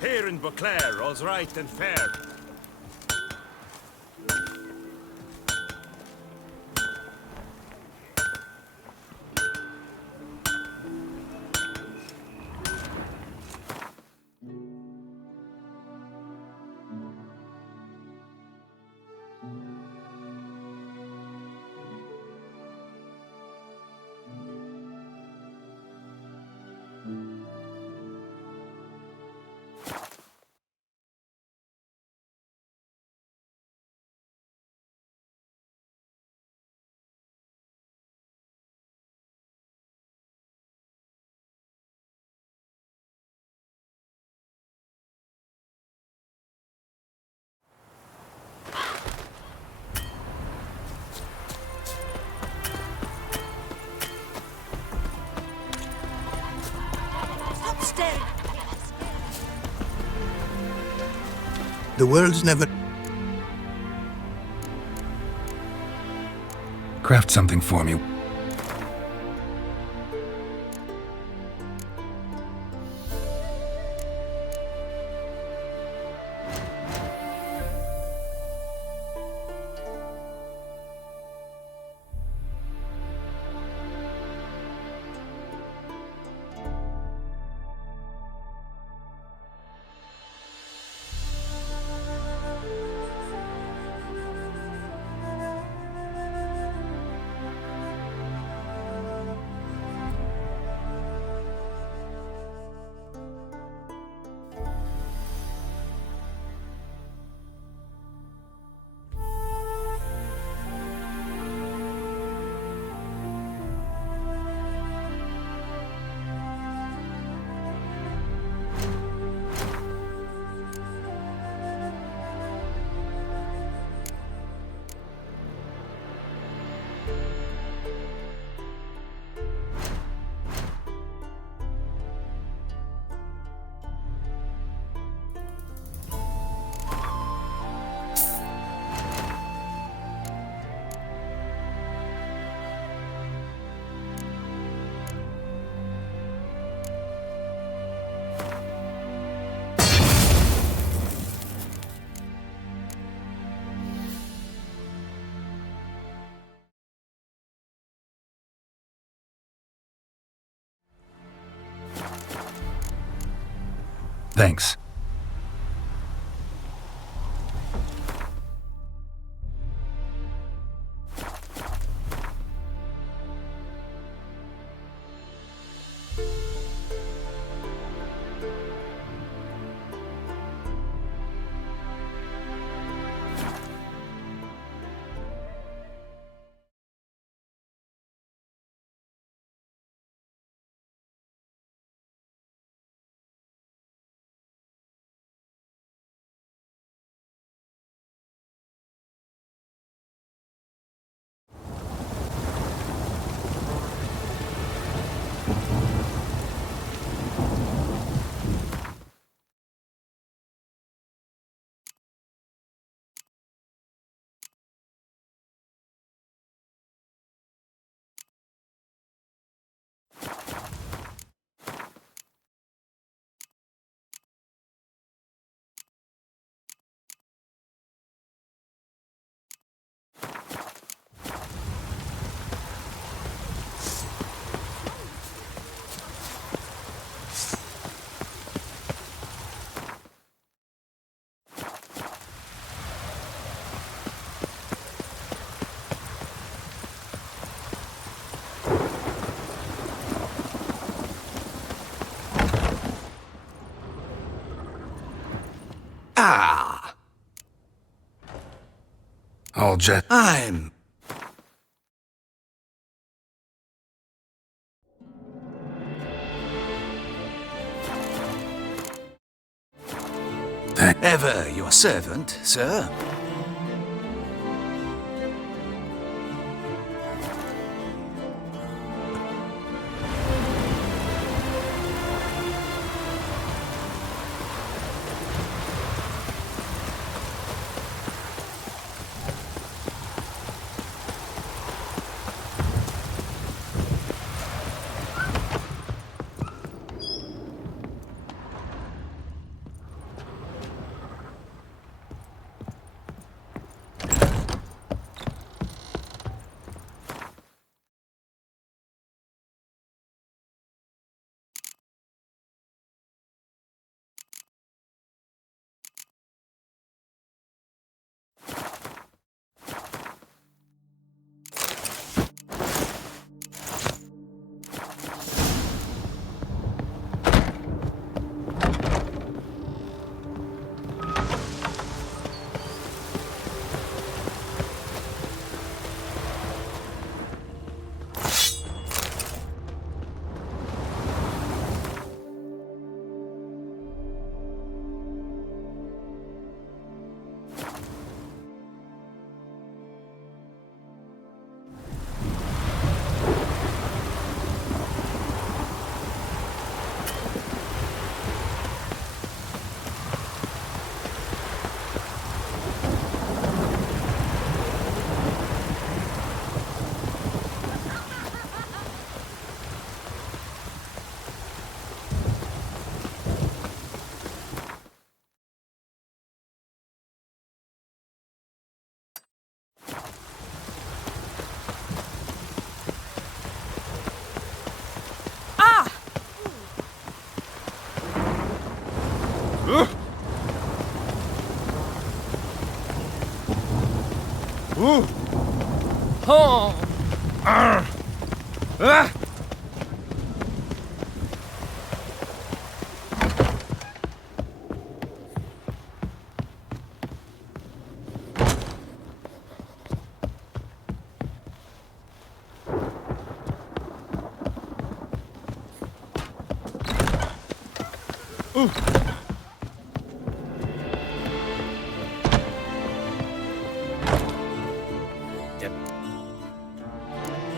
Here in Beauclair, all's right and fair. Stop staring. The world's never... Craft something for me. Thanks. Ah! All jet. I'm... Ever your servant, sir.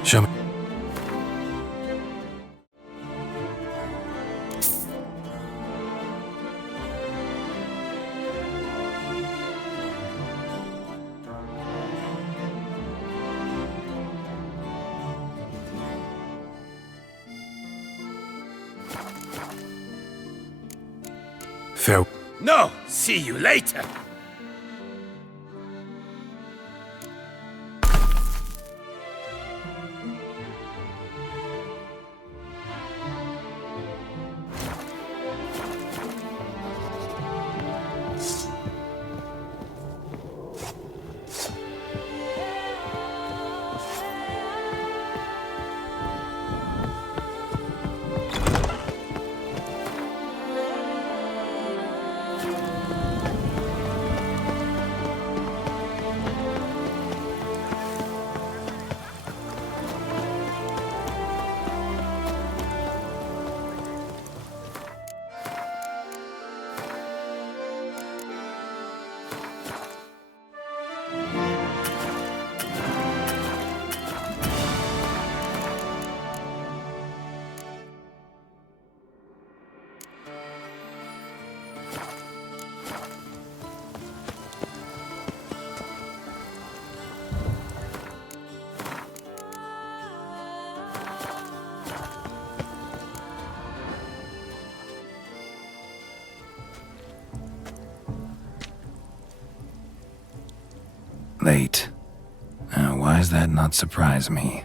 Show me. Fair. No! See you later! Late. Why does that not surprise me?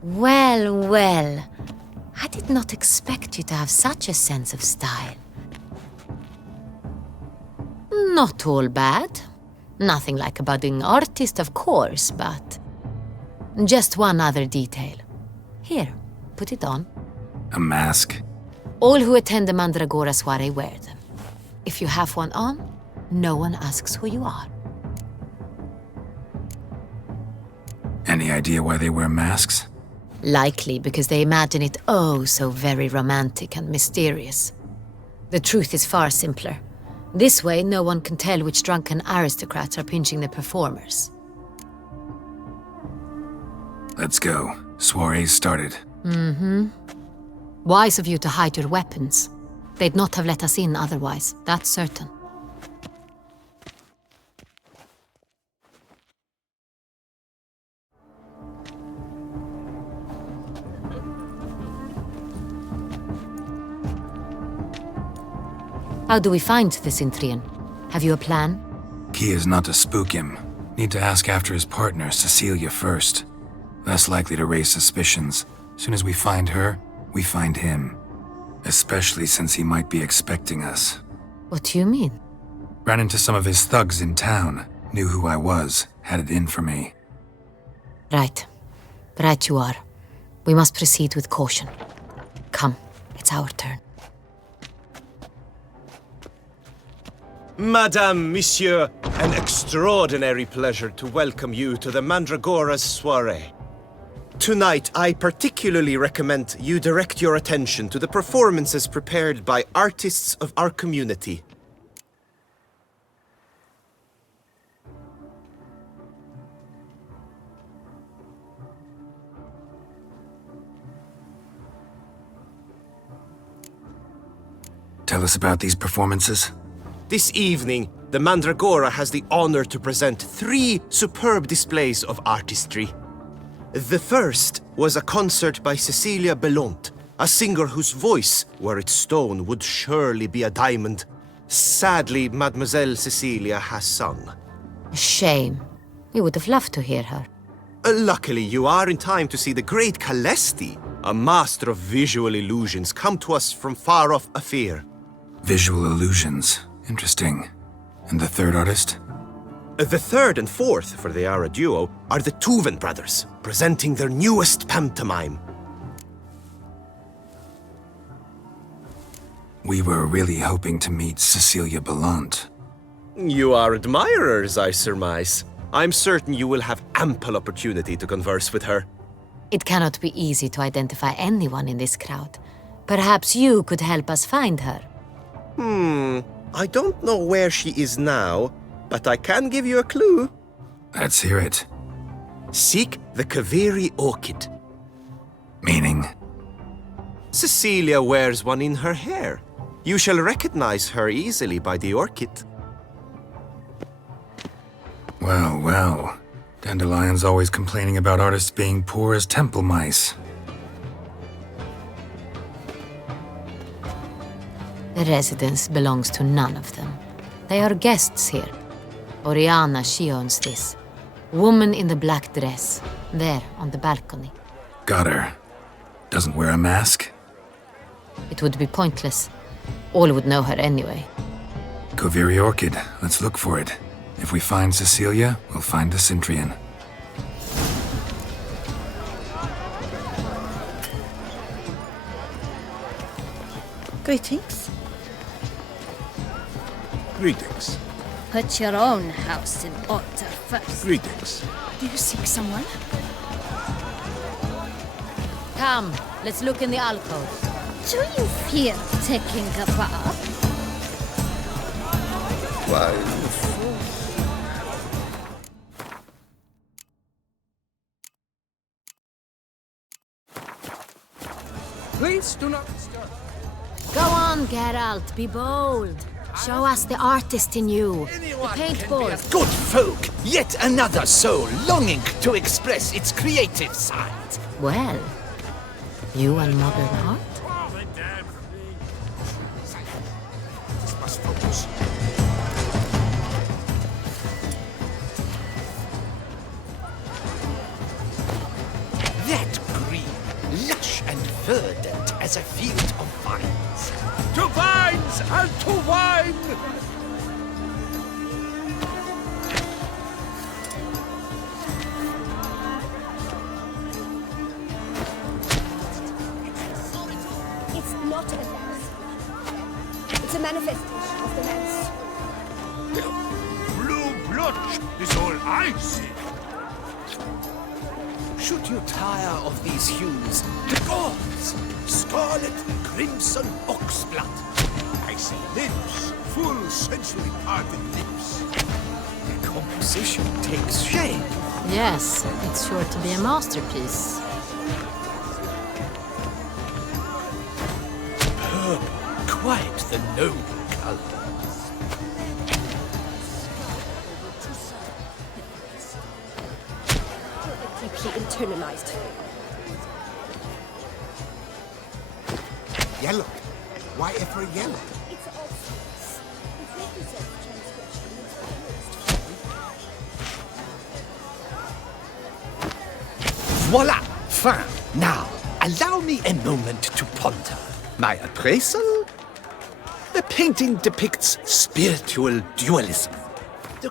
Well, well. I did not expect you to have such a sense of style. Not all bad. Nothing like a budding artist, of course, but... just one other detail. Here, put it on. A mask? All who attend the Mandragora soiree wear them. If you have one on, no one asks who you are. Any idea why they wear masks? Likely because they imagine it oh so very romantic and mysterious. The truth is far simpler. This way, no one can tell which drunken aristocrats are pinching the performers. Let's go. Soiree's started. Wise of you to hide your weapons. They'd not have let us in otherwise, that's certain. How do we find the Cintrian? Have you a plan? Key is not to spook him. Need to ask after his partner, Cecilia, first. Less likely to raise suspicions. Soon as we find her, we find him. Especially since he might be expecting us. What do you mean? Ran into some of his thugs in town. Knew who I was. Had it in for me. Right. Right you are. We must proceed with caution. Come, it's our turn. Madame, Monsieur, an extraordinary pleasure to welcome you to the Mandragora's soiree. Tonight, I particularly recommend you direct your attention to the performances prepared by artists of our community. Tell us about these performances. This evening, the Mandragora has the honor to present 3 superb displays of artistry. The first was a concert by Cecilia Belont, a singer whose voice, were it stone, would surely be a diamond. Sadly, Mademoiselle Cecilia has sung. Shame. We would have loved to hear her. Luckily, you are in time to see the great Calesti, a master of visual illusions, come to us from far off Afir. Visual illusions. Interesting. And the third artist? The third and fourth, for they are a duo, are the Tuven brothers, presenting their newest pantomime. We were really hoping to meet Cecilia Bellant. You are admirers, I surmise. I'm certain you will have ample opportunity to converse with her. It cannot be easy to identify anyone in this crowd. Perhaps you could help us find her. I don't know where she is now, but I can give you a clue. Let's hear it. Seek the Kaveri orchid. Meaning? Cecilia wears one in her hair. You shall recognize her easily by the orchid. Well, well. Dandelion's always complaining about artists being poor as temple mice. The residence belongs to none of them. They are guests here. Oriana, she owns this. Woman in the black dress. There, on the balcony. Got her. Doesn't wear a mask? It would be pointless. All would know her anyway. Koviri Orchid. Let's look for it. If we find Cecilia, we'll find the Cintrian. Greetings. Greetings. Put your own house in order first. Greetings. Do you seek someone? Come, let's look in the alcove. Do you fear taking a bath? Why, Please do not disturb. Go on, Geralt, be bold. Show us the artist in you. The paintball. Good folk, yet another soul longing to express its creative side. Well, you and modern art? must focus. That green, lush and verdant as a field of vines. To vines and to wine! It's not a dance. It's a manifestation of the dance. Blue blotch is all I see. Should you tire of these hues, the gods, scarlet, crimson, oxblood. I see lips, full sensually parted lips. The composition takes shape. Yes, it's sure to be a masterpiece. Quite the noble color. Deeply internalized. Yellow. Why ever yellow? It's all false. It represents transgression. Voila! Fin. Now, allow me a moment to ponder. My appraisal? The painting depicts spiritual dualism. The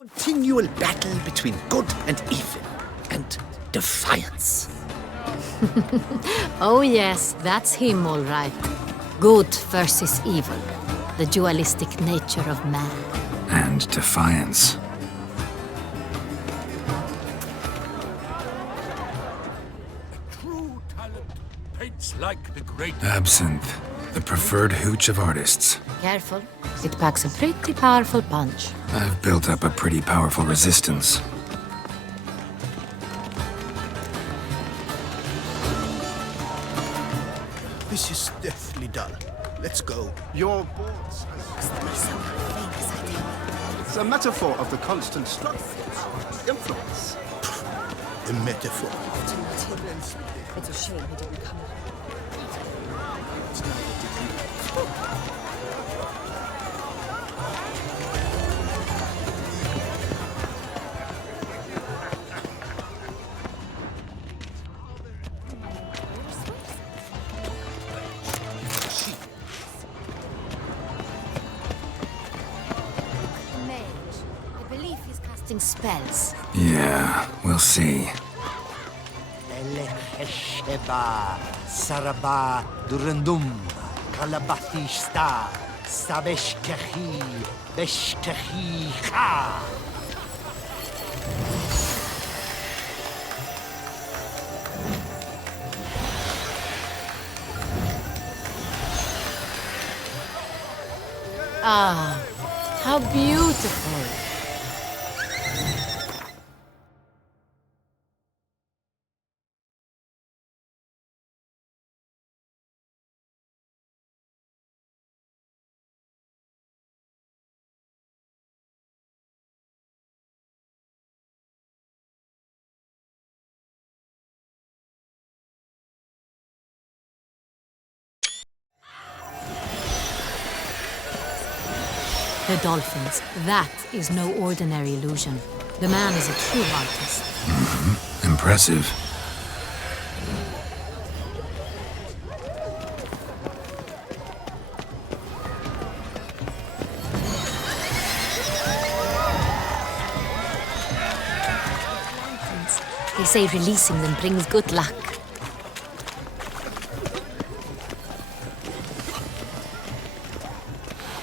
Continual battle between good and evil, and defiance. Oh yes, that's him all right. Good versus evil. The dualistic nature of man. And defiance. True talent paints like the great. Absinthe, the preferred hooch of artists. Careful. It packs a pretty powerful punch. I've built up a pretty powerful resistance. This is deathly dull. Let's go. Your boards. It's a metaphor of the constant struggle. Influence. A metaphor. It's a shame he didn't come. The mage. I believe he's casting spells. Yeah, we'll see. Sheba, Saraba, Durandum, Kalabathista, Sabeshkahi, Beshkahi Ha. Ah, how beautiful. The dolphins. That is no ordinary illusion. The man is a true artist. Impressive. They say releasing them brings good luck.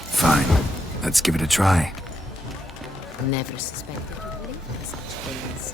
Fine. Let's give it a try. Never suspected you believe in such things.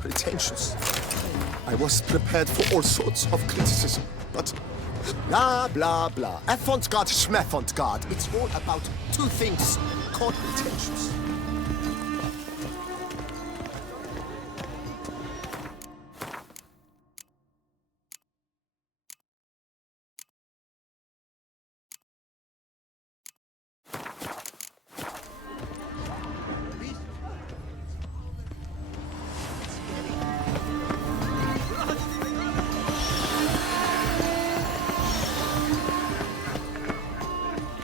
Pretentious. I was prepared for all sorts of criticism, but blah, blah, blah. Avant-garde, schmeffant-garde. It's all about two things called pretentious.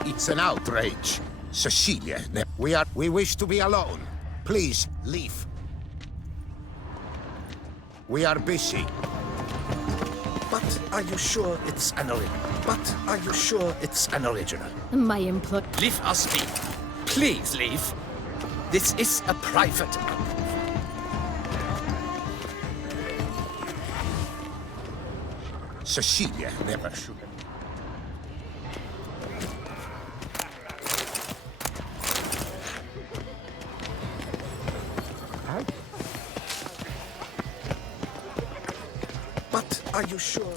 It's an outrage. Cecilia, we wish to be alone. Please, leave. We are busy. But are you sure it's an original? But are you sure it's an original? My employ. Leave us be. Please leave. This is a private. Cecilia never should. But are you sure?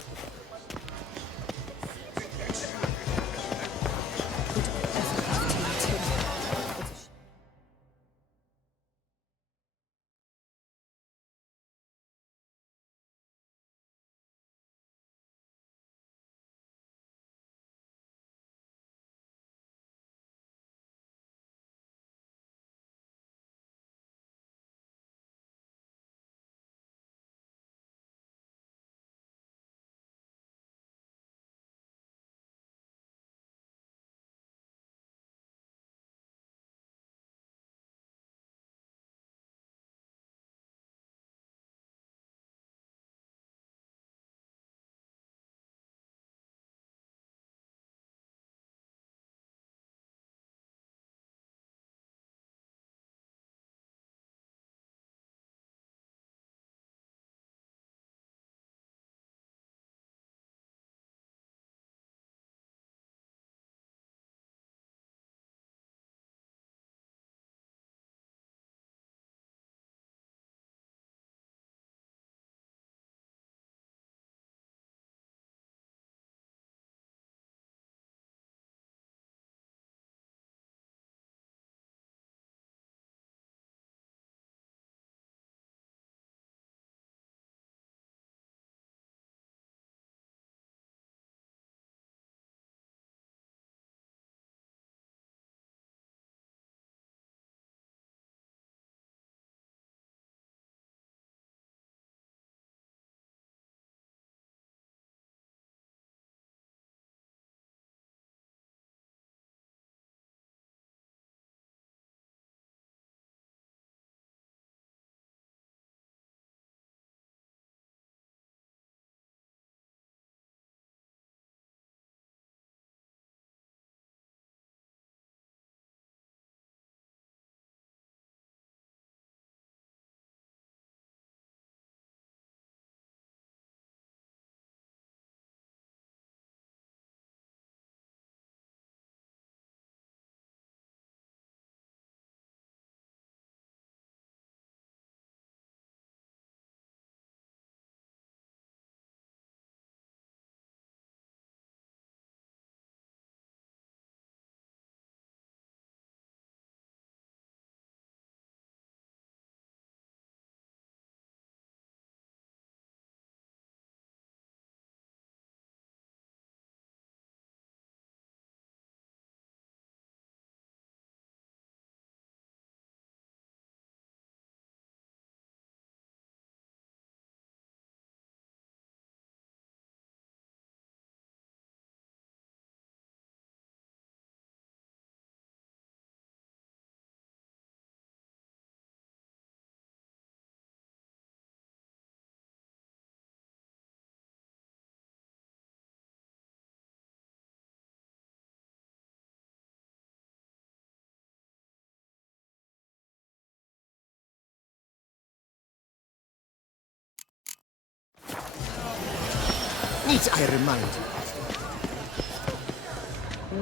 Need I remind you?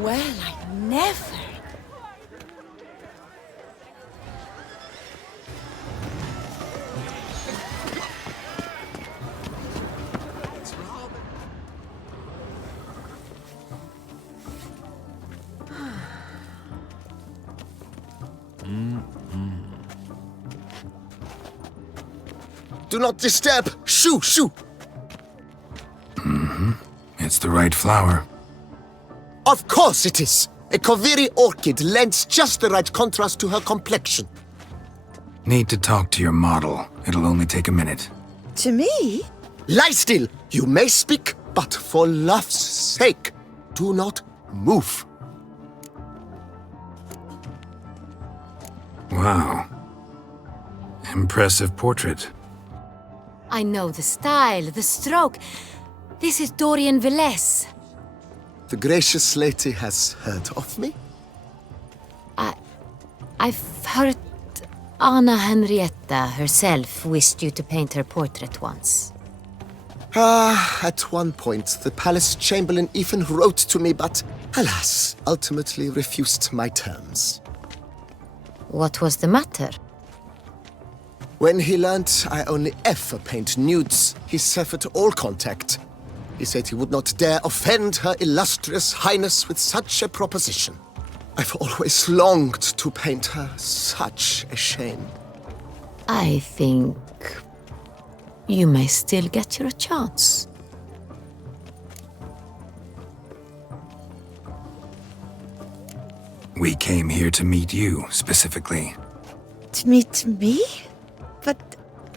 Well, I never. Do not disturb! Shoo, shoo! It's the right flower. Of course it is! A Koviri orchid lends just the right contrast to her complexion. Need to talk to your model. It'll only take a minute. To me? Lie still! You may speak, but for love's sake, do not move. Wow. Impressive portrait. I know the style, the stroke. This is Dorian Velez. The gracious lady has heard of me? I've heard Anna Henrietta herself wished you to paint her portrait once. At one point, the palace chamberlain even wrote to me, but alas, ultimately refused my terms. What was the matter? When he learned I only ever paint nudes, he severed all contact. He said he would not dare offend her illustrious highness with such a proposition. I've always longed to paint her. Such a shame. I think you may still get your chance. We came here to meet you, specifically. To meet me? But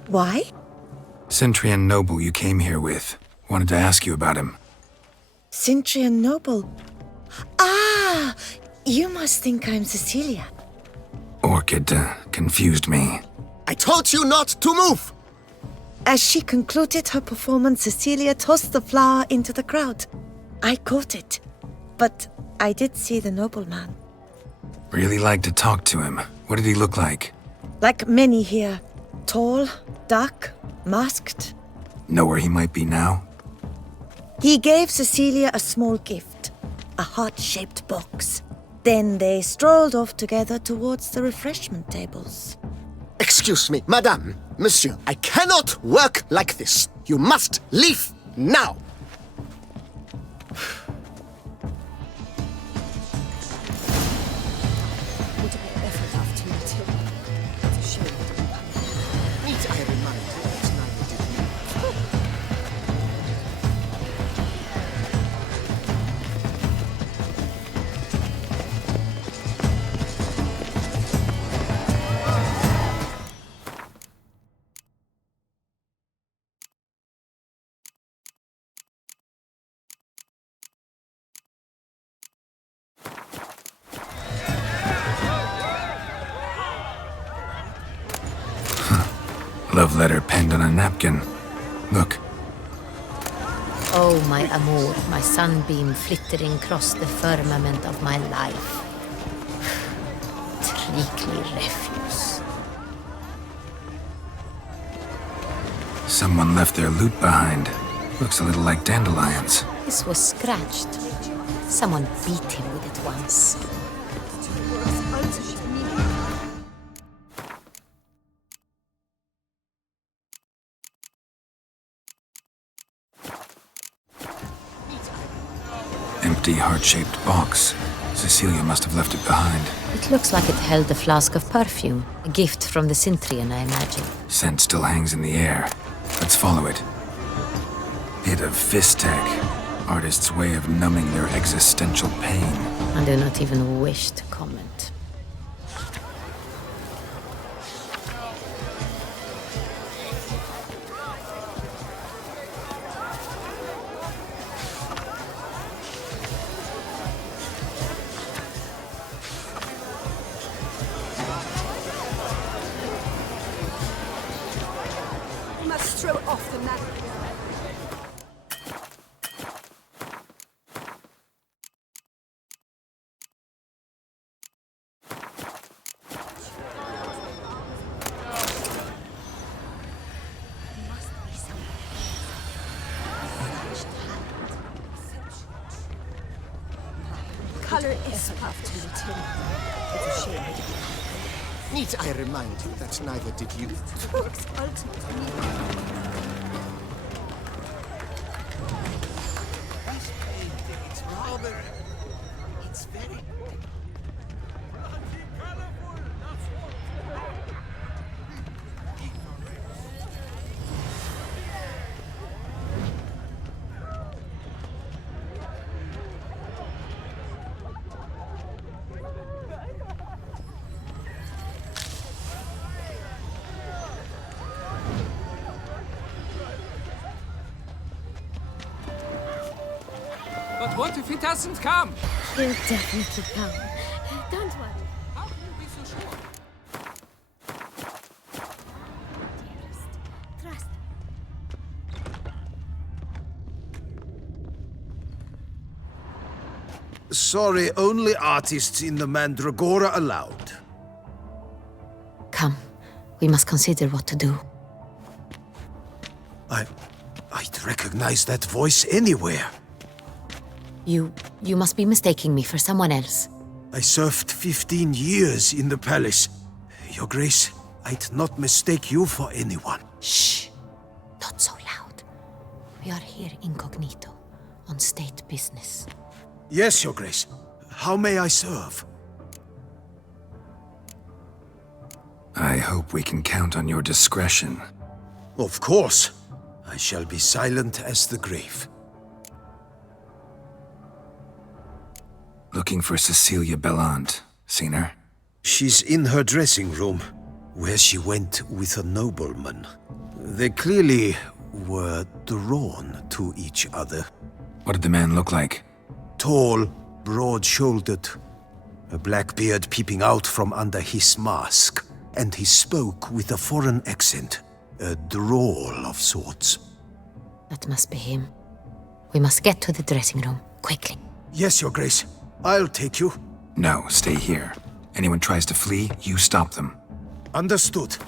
why? Centrian noble you came here with. Wanted to ask you about him. Cintrian Noble. Ah! You must think I'm Cecilia. Orchid confused me. I told you not to move! As she concluded her performance, Cecilia tossed the flower into the crowd. I caught it, but I did see the nobleman. Really like to talk to him. What did he look like? Like many here. Tall, dark, masked. Know where he might be now? He gave Cecilia a small gift, a heart-shaped box. Then they strolled off together towards the refreshment tables. Excuse me, madame, monsieur, I cannot work like this. You must leave now. Need I remind you that neither did you? Love letter penned on a napkin. Look, Oh, my amour, my sunbeam flittering across the firmament of my life. Treacly refuse. someone left their loot behind. Looks a little like dandelions. This was scratched. Someone beat him with it once. Empty heart-shaped box. Cecilia must have left it behind. It looks like it held a flask of perfume. A gift from the Cintrian, I imagine. Scent still hangs in the air. Let's follow it. Bit of Fistech. Artist's way of numbing their existential pain. I do not even wish to comment. You must throw off the mantle. color is puffed to the tin. It's a shame. Need I remind you that neither did you? Looks ultimately. This painting, it's rather... It's very... But what if he doesn't come? He'll definitely come. Don't worry. How can you be so sure? Trust. Sorry, only artists in the Mandragora allowed. Come, we must consider what to do. I'd recognize that voice anywhere. You must be mistaking me for someone else. I served 15 years in the palace. Your Grace, I'd not mistake you for anyone. Shh! Not so loud. We are here incognito, on state business. Yes, Your Grace. How may I serve? I hope we can count on your discretion. Of course. I shall be silent as the grave. Looking for Cecilia Bellant. Seen her? She's in her dressing room, where she went with a nobleman. They clearly were drawn to each other. What did the man look like? Tall, broad-shouldered, a black beard peeping out from under his mask, and he spoke with a foreign accent, a drawl of sorts. That must be him. We must get to the dressing room, quickly. Yes, Your Grace. I'll take you. No, stay here. Anyone tries to flee, you stop them. Understood.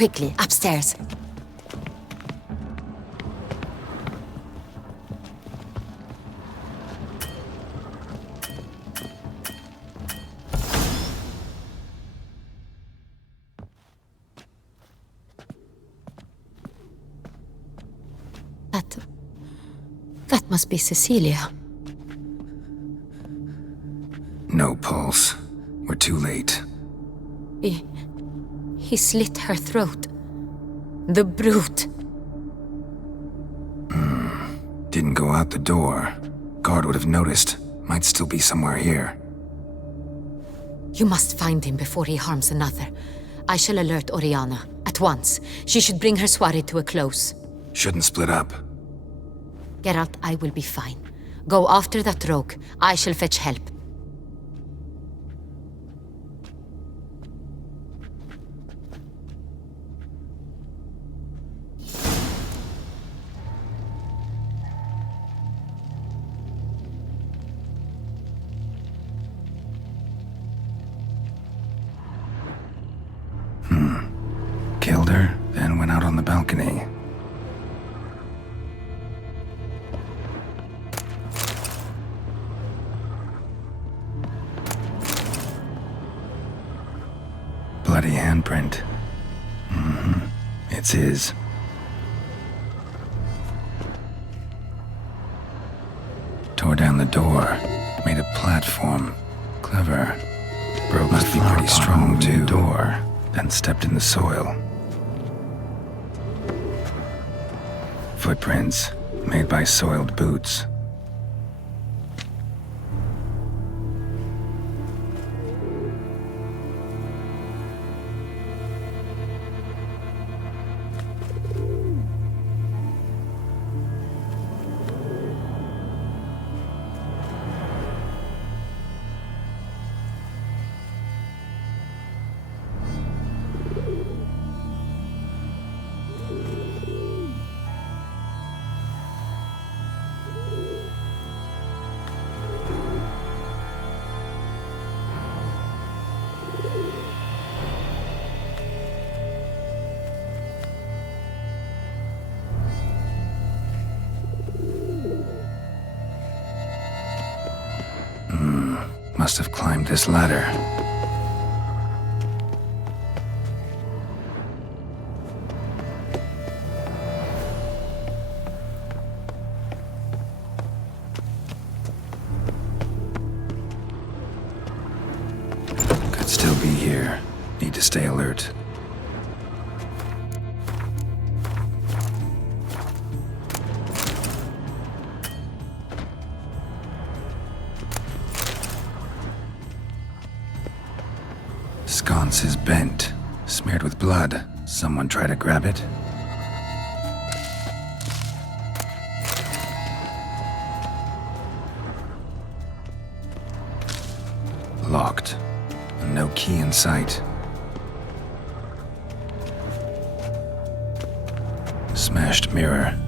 Quickly, upstairs. That must be Cecilia. No pulse. We're too late. He slit her throat. The brute. Didn't go out the door. Guard would have noticed. Might still be somewhere here. You must find him before he harms another. I shall alert Oriana. At once. She should bring her soirée to a close. Shouldn't split up. Geralt, I will be fine. Go after that rogue. I shall fetch help. Killed her, then went out on the balcony. Bloody handprint. It's his. Tore down the door. Made a platform. Clever. Broke must be pretty strong too. Door. Then stepped in the soil. Footprints. Made by soiled boots. Must have climbed this ladder. Could still be here. Need to stay alert. Sconce is bent, smeared with blood. Someone try to grab it? Locked. No key in sight. Smashed mirror.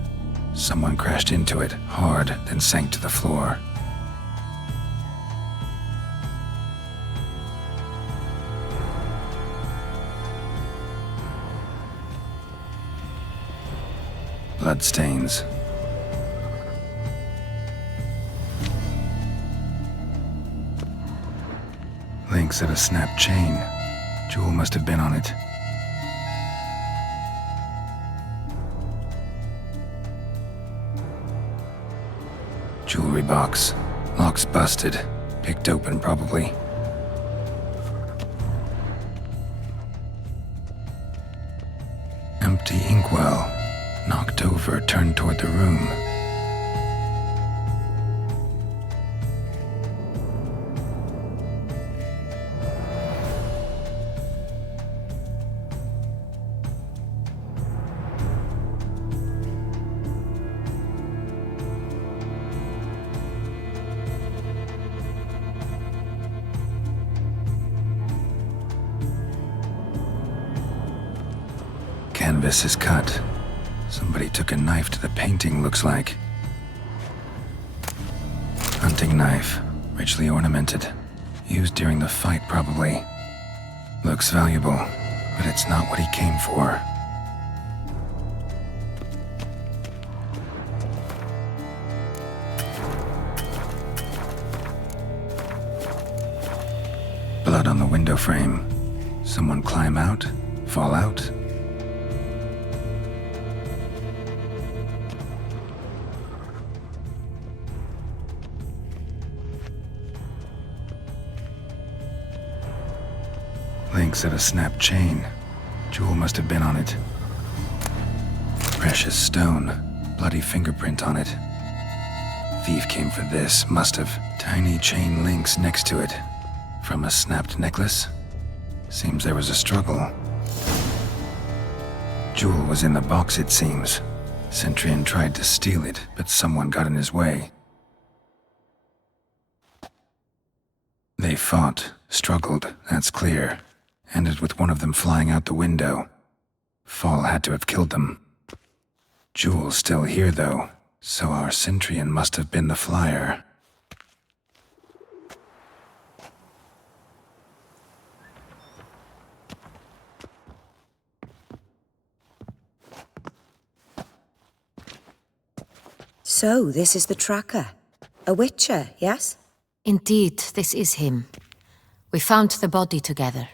Someone crashed into it hard, then sank to the floor. Bloodstains. Links of a snapped chain. Jewel must have been on it. Jewelry box. Lock's busted. Picked open, probably. Empty inkwell. Knocked over, turned toward the room. Canvas is cut. Somebody took a knife to the painting, looks like. Hunting knife, richly ornamented. Used during the fight, probably. Looks valuable. but it's not what he came for. Blood on the window frame. Someone climb out? Fall out? Links of a snapped chain. Jewel must have been on it. Precious stone. Bloody fingerprint on it. Thief came for this, must have. Tiny chain links next to it. From a snapped necklace? Seems there was a struggle. Jewel was in the box, it seems. Centurion tried to steal it, but someone got in his way. They fought, struggled, that's clear. Ended with one of them flying out the window. Fall had to have killed them. Jewel's still here, though, so our Centurion must have been the flyer. So, this is the tracker. A witcher, yes? Indeed, this is him. We found the body together.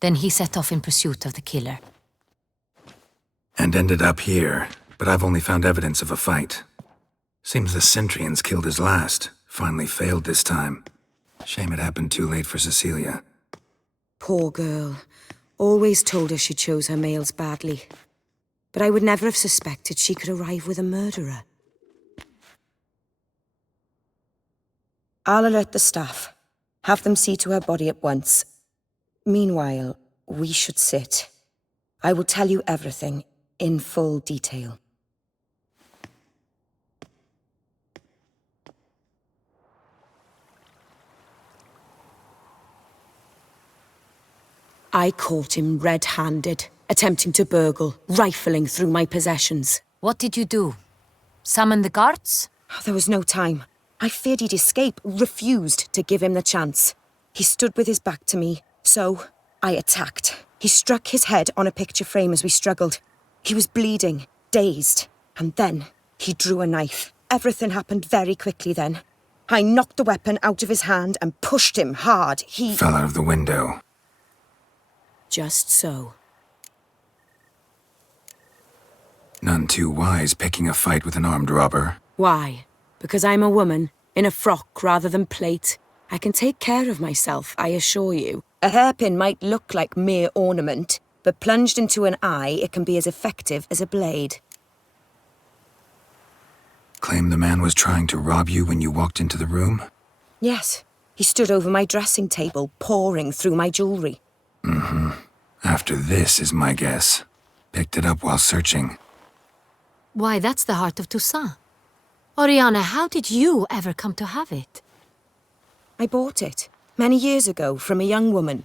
Then he set off in pursuit of the killer. And ended up here, but I've only found evidence of a fight. Seems the Centurions killed his last. Finally failed this time. Shame it happened too late for Cecilia. Poor girl. Always told her she chose her males badly. But I would never have suspected she could arrive with a murderer. I'll alert the staff. Have them see to her body at once. Meanwhile, we should sit. I will tell you everything, in full detail. I caught him red-handed, attempting to burgle, rifling through my possessions. What did you do? Summon the guards? There was no time. I feared he'd escape, refused to give him the chance. He stood with his back to me, so I attacked. He struck his head on a picture frame as we struggled. He was bleeding, dazed, and then he drew a knife. Everything happened very quickly then. I knocked the weapon out of his hand and pushed him hard. He fell out of the window. Just so. None too wise picking a fight with an armed robber. Why? Because I'm a woman, in a frock rather than plate. I can take care of myself, I assure you. A hairpin might look like mere ornament, but plunged into an eye, it can be as effective as a blade. Claim the man was trying to rob you when you walked into the room? Yes. He stood over my dressing table, pouring through my jewelry. Mm-hmm. After this is my guess. Picked it up while searching. Why, that's the heart of Toussaint. Oriana, how did you ever come to have it? I bought it, many years ago, from a young woman.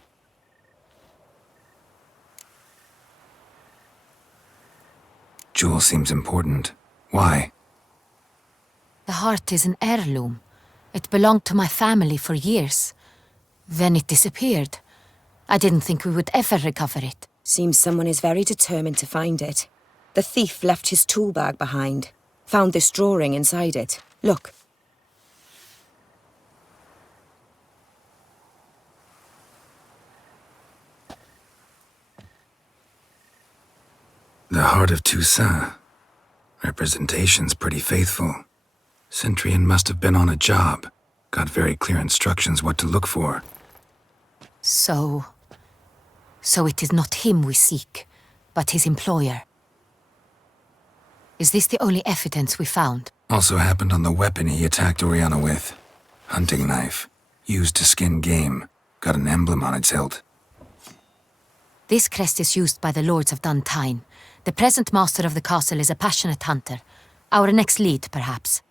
Jewel seems important. Why? The heart is an heirloom. It belonged to my family for years. Then it disappeared. I didn't think we would ever recover it. Seems someone is very determined to find it. The thief left his tool bag behind. Found this drawing inside it. Look. The heart of Toussaint. Representation's pretty faithful. Centurion must have been on a job. Got very clear instructions what to look for. So it is not him we seek, but his employer. Is this the only evidence we found? Also happened on the weapon he attacked Oriana with. Hunting knife. Used to skin game. Got an emblem on its hilt. This crest is used by the Lords of Duntine. The present master of the castle is a passionate hunter. Our next lead, perhaps.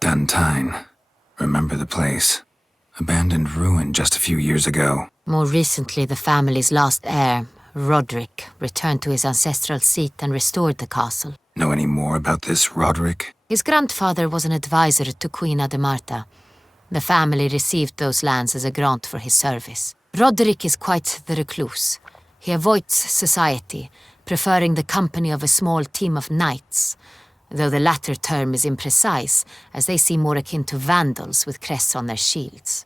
Duntine. Remember the place. Abandoned ruin just a few years ago. More recently, the family's last heir, Roderick, returned to his ancestral seat and restored the castle. Know any more about this Roderick? His grandfather was an advisor to Queen Ademarta. The family received those lands as a grant for his service. Roderick is quite the recluse. He avoids society, preferring the company of a small team of knights, though the latter term is imprecise, as they seem more akin to vandals with crests on their shields.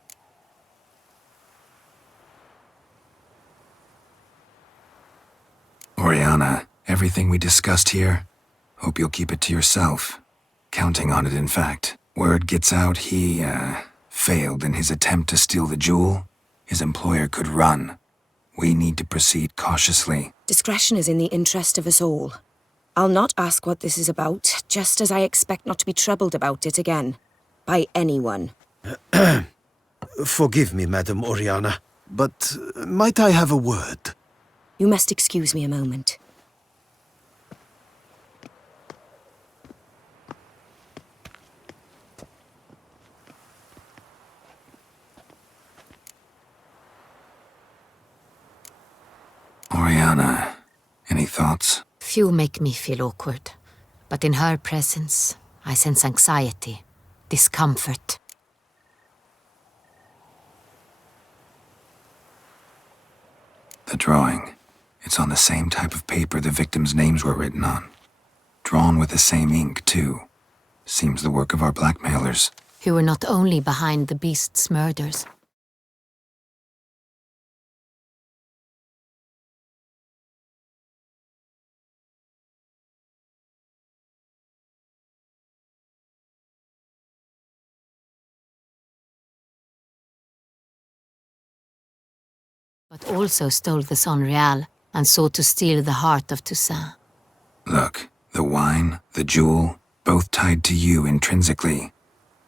Oriana, everything we discussed here, hope you'll keep it to yourself. Counting on it, in fact. Word gets out he, failed in his attempt to steal the jewel. His employer could run. We need to proceed cautiously. Discretion is in the interest of us all. I'll not ask what this is about, just as I expect not to be troubled about it again. By anyone. Forgive me, Madam Oriana, but might I have a word? You must excuse me a moment. Oriana, any thoughts? Few make me feel awkward, but in her presence, I sense anxiety, discomfort. The drawing. It's on the same type of paper the victims' names were written on. Drawn with the same ink, too. Seems the work of our blackmailers. Who were not only behind the beast's murders. But also stole the Son Real and sought to steal the heart of Toussaint. Look, the wine, the jewel, both tied to you intrinsically.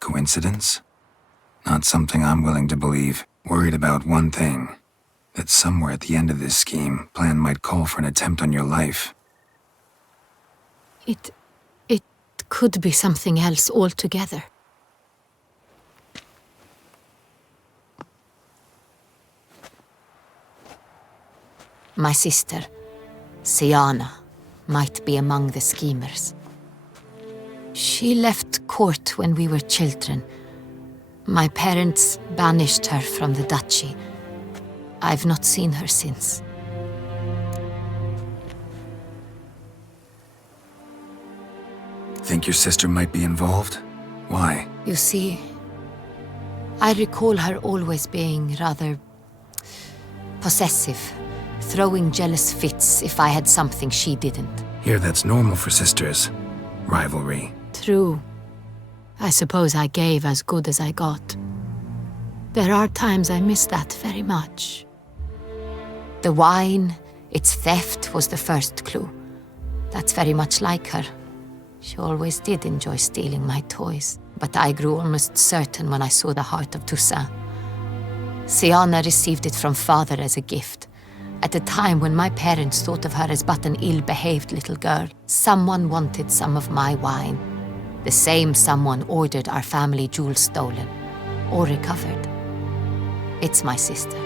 Coincidence? Not something I'm willing to believe. Worried about one thing. That somewhere at the end of this scheme, plan might call for an attempt on your life. It could be something else altogether. My sister, Siana, might be among the schemers. She left court when we were children. My parents banished her from the duchy. I've not seen her since. Think your sister might be involved? Why? You see, I recall her always being rather possessive, throwing jealous fits if I had something she didn't. Here, that's normal for sisters. Rivalry. True. I suppose I gave as good as I got. There are times I miss that very much. The wine, its theft, was the first clue. That's very much like her. She always did enjoy stealing my toys, but I grew almost certain when I saw the heart of Toussaint. Siana received it from father as a gift. At a time when my parents thought of her as but an ill-behaved little girl, someone wanted some of my wine. The same someone ordered our family jewels stolen, or recovered. It's my sister.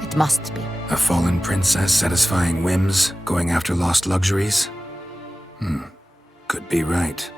It must be. A fallen princess satisfying whims, going after lost luxuries? Could be right.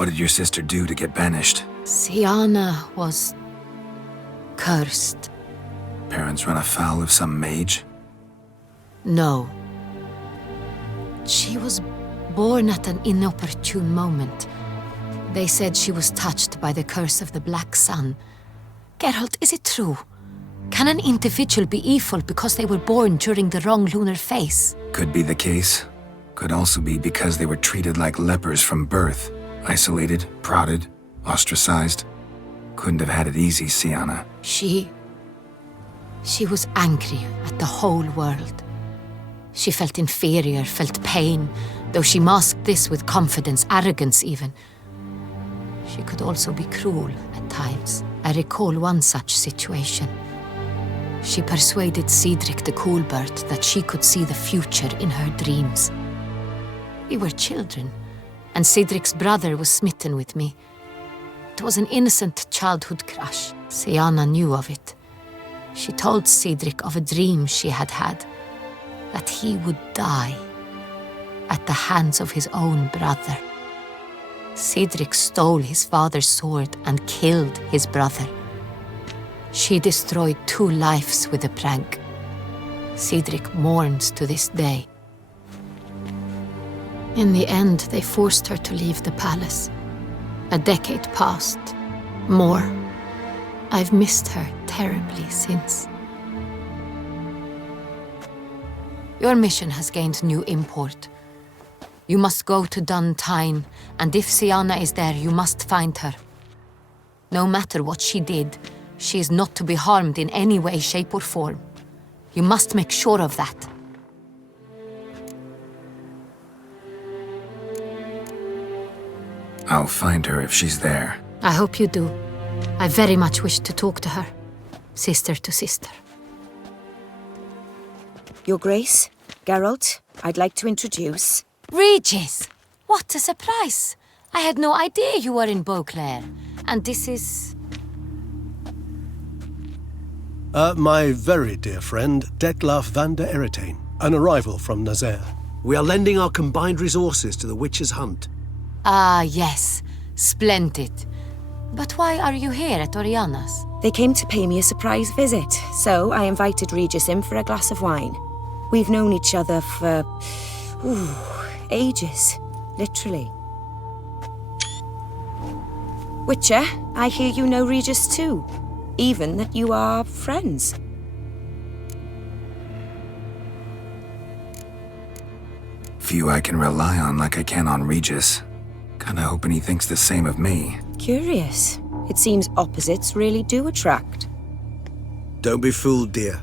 What did your sister do to get banished? Siana was cursed. Parents run afoul of some mage? No. She was born at an inopportune moment. They said she was touched by the curse of the Black Sun. Geralt, is it true? Can an individual be evil because they were born during the wrong lunar phase? Could be the case. Could also be because they were treated like lepers from birth. Isolated, prodded, ostracized. Couldn't have had it easy, Siana. She was angry at the whole world. She felt inferior, felt pain, though she masked this with confidence, arrogance even. She could also be cruel at times. I recall one such situation. She persuaded Cedric the Coolbird that she could see the future in her dreams. We were children, and Cedric's brother was smitten with me. It was an innocent childhood crush. Siana knew of it. She told Cedric of a dream she had had, that he would die at the hands of his own brother. Cedric stole his father's sword and killed his brother. She destroyed 2 lives with a prank. Cedric mourns to this day. In the end, they forced her to leave the palace. A decade passed. More. I've missed her terribly since. Your mission has gained new import. You must go to Dun Tine, and if Siana is there, you must find her. No matter what she did, she is not to be harmed in any way, shape, or form. You must make sure of that. I'll find her if she's there. I hope you do. I very much wish to talk to her. Sister to sister. Your Grace, Geralt, I'd like to introduce... Regis! What a surprise! I had no idea you were in Beauclair. And this is... My very dear friend, Detlaf van der Eretain, an arrival from Nazaire. We are lending our combined resources to the Witch's Hunt. Ah, yes. Splendid. But why are you here at Oriana's? They came to pay me a surprise visit, so I invited Regis in for a glass of wine. We've known each other for... ages. Literally. Witcher, I hear you know Regis too. Even that you are friends. Few I can rely on like I can on Regis. Kinda hoping he thinks the same of me. Curious. It seems opposites really do attract. Don't be fooled, dear.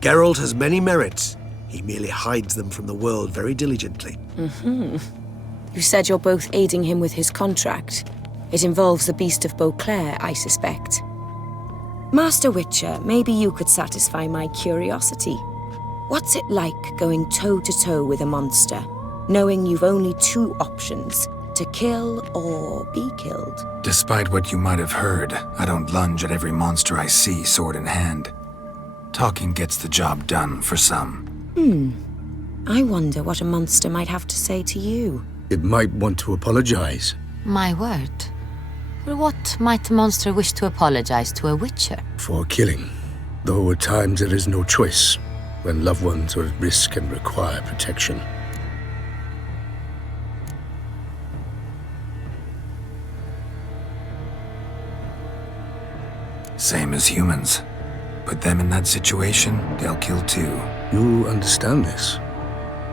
Geralt has many merits. He merely hides them from the world very diligently. You said you're both aiding him with his contract. It involves the Beast of Beauclair, I suspect. Master Witcher, maybe you could satisfy my curiosity. What's it like going toe-to-toe with a monster, knowing you've only 2 options, to kill or be killed? Despite what you might have heard, I don't lunge at every monster I see sword in hand. Talking gets the job done for some. I wonder what a monster might have to say to you. It might want to apologize. My word. For what might a monster wish to apologize to a witcher? For killing. Though at times there is no choice, when loved ones are at risk and require protection. Same as humans. Put them in that situation, they'll kill too. You understand this.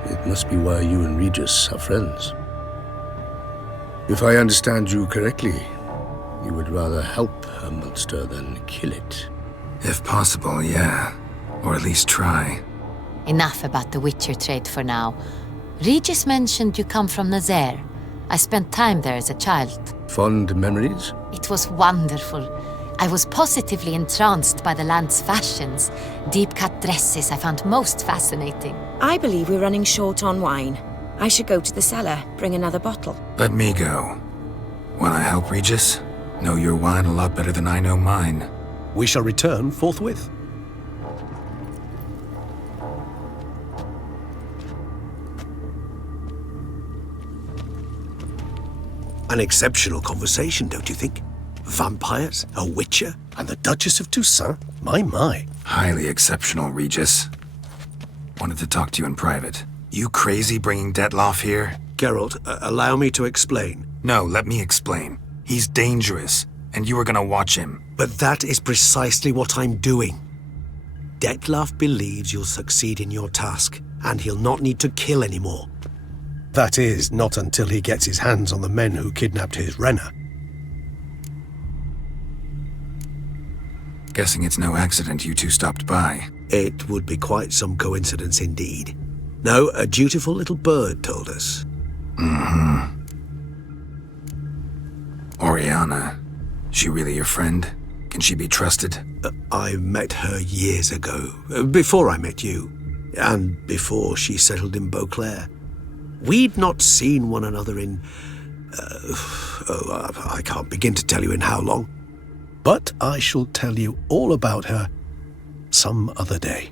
It must be why you and Regis are friends. If I understand you correctly, you would rather help a monster than kill it. If possible, yeah. Or at least try. Enough about the Witcher trade for now. Regis mentioned you come from Nazaire. I spent time there as a child. Fond memories? It was wonderful. I was positively entranced by the land's fashions. Deep-cut dresses I found most fascinating. I believe we're running short on wine. I should go to the cellar, bring another bottle. Let me go. Wanna help, Regis? Know your wine a lot better than I know mine. We shall return forthwith. An exceptional conversation, don't you think? Vampires, a witcher, and the Duchess of Toussaint? My. Highly exceptional, Regis. Wanted to talk to you in private. You crazy bringing Detloff here? Geralt, allow me to explain. No, let me explain. He's dangerous, and you are gonna watch him. But that is precisely what I'm doing. Detlaff believes you'll succeed in your task, and he'll not need to kill anymore. That is, not until he gets his hands on the men who kidnapped his Renna. Guessing it's no accident you two stopped by. It would be quite some coincidence indeed. No, a dutiful little bird told us. Oriana, she really your friend? Can she be trusted? I met her years ago, before I met you, and before she settled in Beauclair. We'd not seen one another in... I can't begin to tell you in how long. But I shall tell you all about her some other day.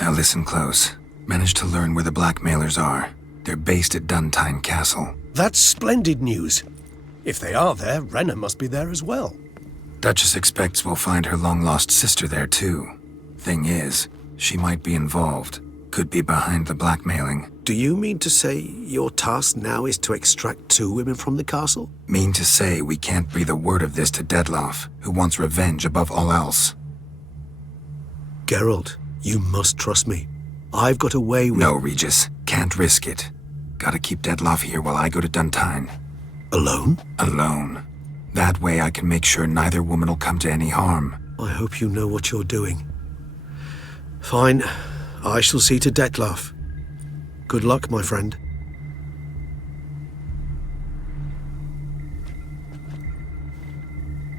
Now listen close. Managed to learn where the blackmailers are. They're based at Duntine Castle. That's splendid news. If they are there, Renna must be there as well. Duchess expects we'll find her long-lost sister there too. Thing is, she might be involved. Could be behind the blackmailing. Do you mean to say your task now is to extract 2 women from the castle? Mean to say we can't breathe a word of this to Detloff, who wants revenge above all else. Geralt, you must trust me. I've got a way with... No, Regis. Can't risk it. Gotta keep Detloff here while I go to Duntine. Alone? Alone. That way I can make sure neither woman will come to any harm. I hope you know what you're doing. Fine. I shall see to Detlaff. Good luck, my friend.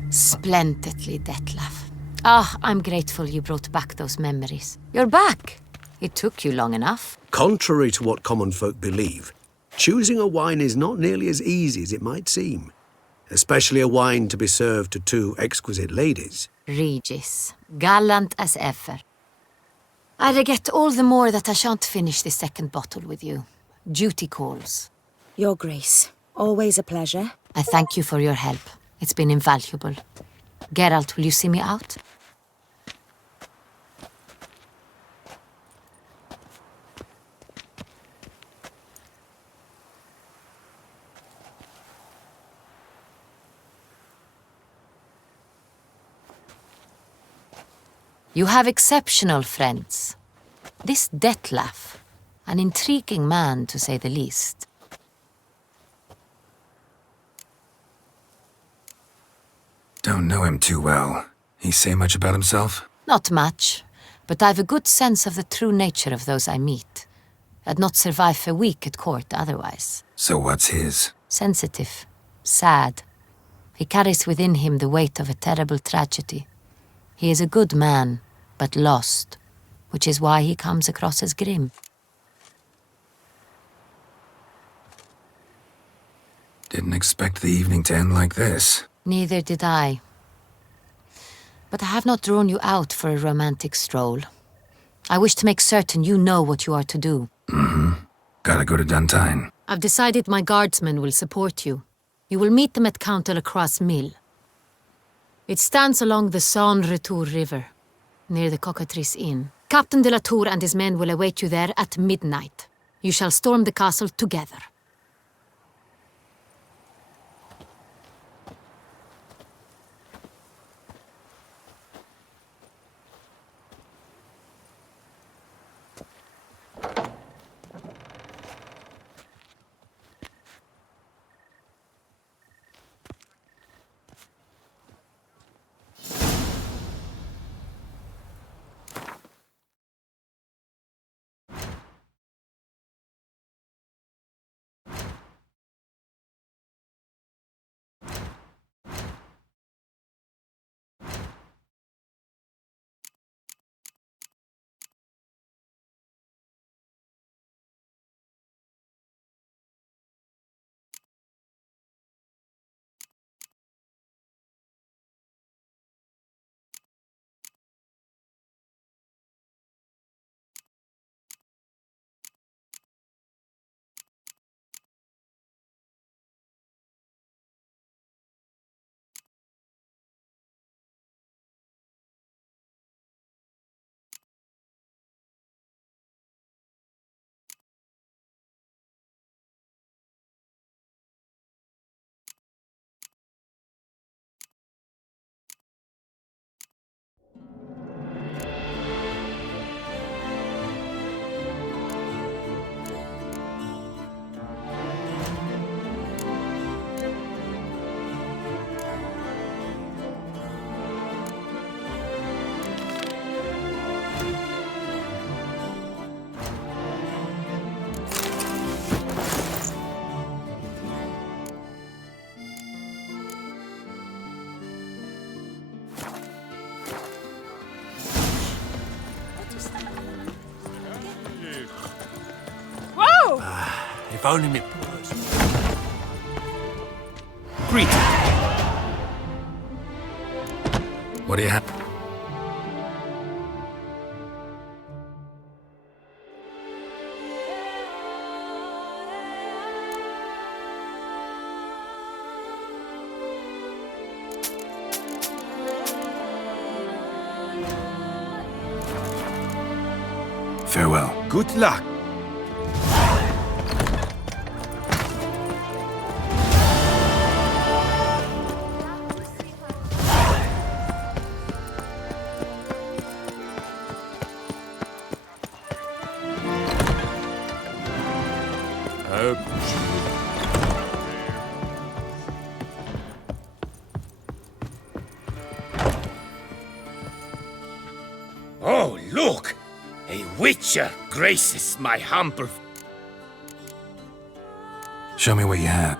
Splendidly, Detlaff. Ah, I'm grateful you brought back those memories. You're back. It took you long enough. Contrary to what common folk believe, choosing a wine is not nearly as easy as it might seem. Especially a wine to be served to 2 exquisite ladies. Regis, gallant as ever. I regret all the more that I shan't finish this second bottle with you. Duty calls. Your Grace, always a pleasure. I thank you for your help. It's been invaluable. Geralt, will you see me out? You have exceptional friends. This Detlaff, an intriguing man to say the least. Don't know him too well. He say much about himself? Not much, but I've a good sense of the true nature of those I meet. I'd not survive a week at court otherwise. So what's his? Sensitive, sad. He carries within him the weight of a terrible tragedy. He is a good man, but lost, which is why he comes across as grim. Didn't expect the evening to end like this. Neither did I. But I have not drawn you out for a romantic stroll. I wish to make certain you know what you are to do. Gotta go to Duntine. I've decided my guardsmen will support you. You will meet them at Count Delacroix' mill. It stands along the Saône-Retour River, near the Cockatrice Inn. Captain de la Tour and his men will await you there at midnight. You shall storm the castle together. If only me purse. Greeting. What do you have? Farewell. Good luck. Oh, look! A witcher graces my humble... Show me what you have.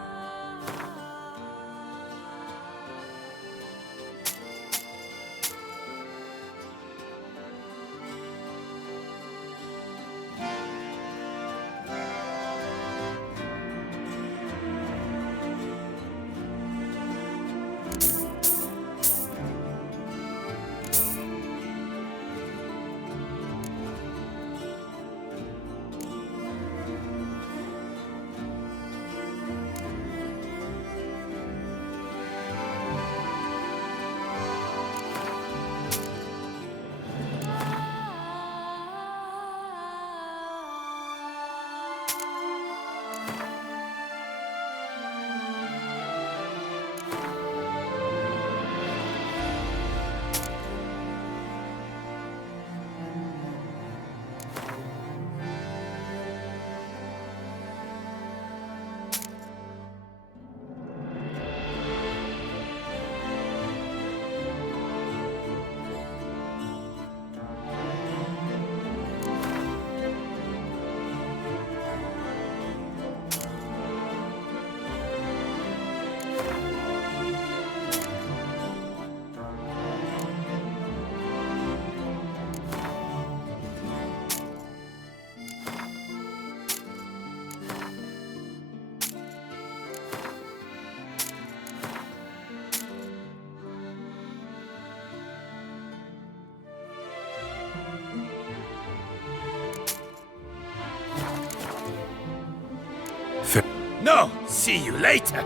No! See you later!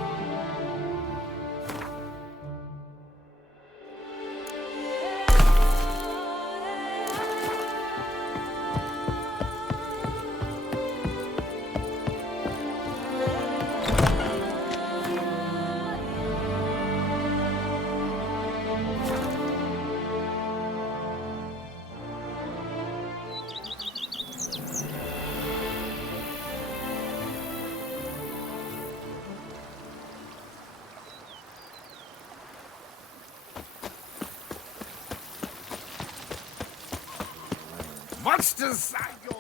Monsters are your...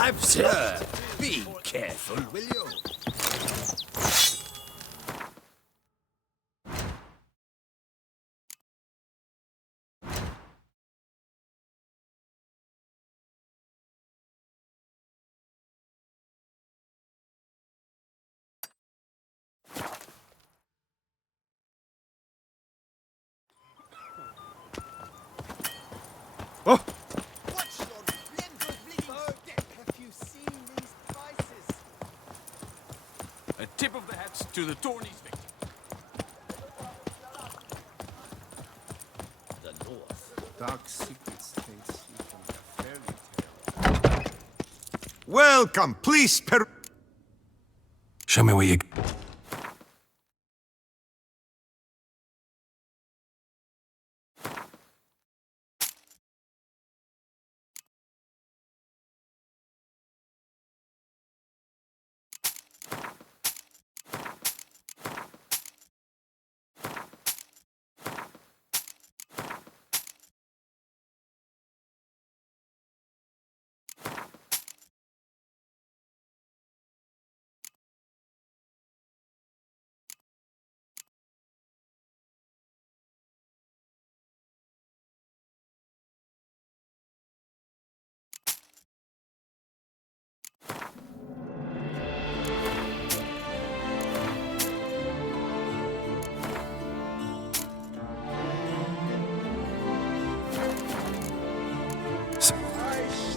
Have sir, be careful, will you? Oh! A tip of the hat to the tourney's victor. The North. Dark secrets taste from the fairy tale. Welcome, please, Show me where you...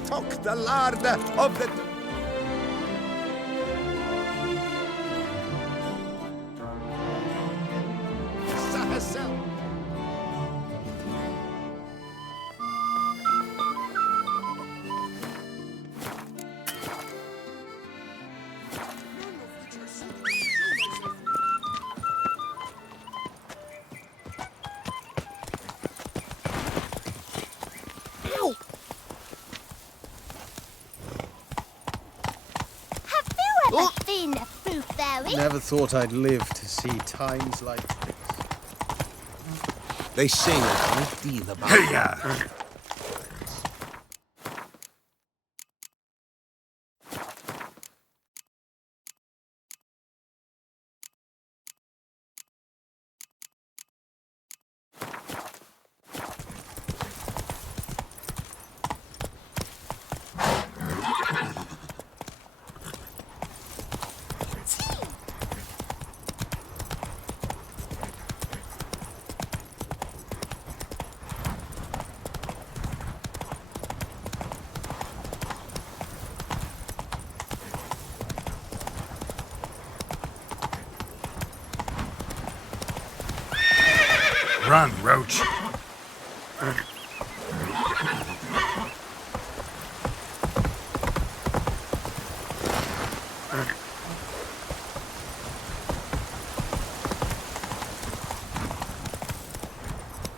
Stock the lard of the... Sahasel. Never thought I'd live to see times like this. They sing a great deal about... Run, Roach.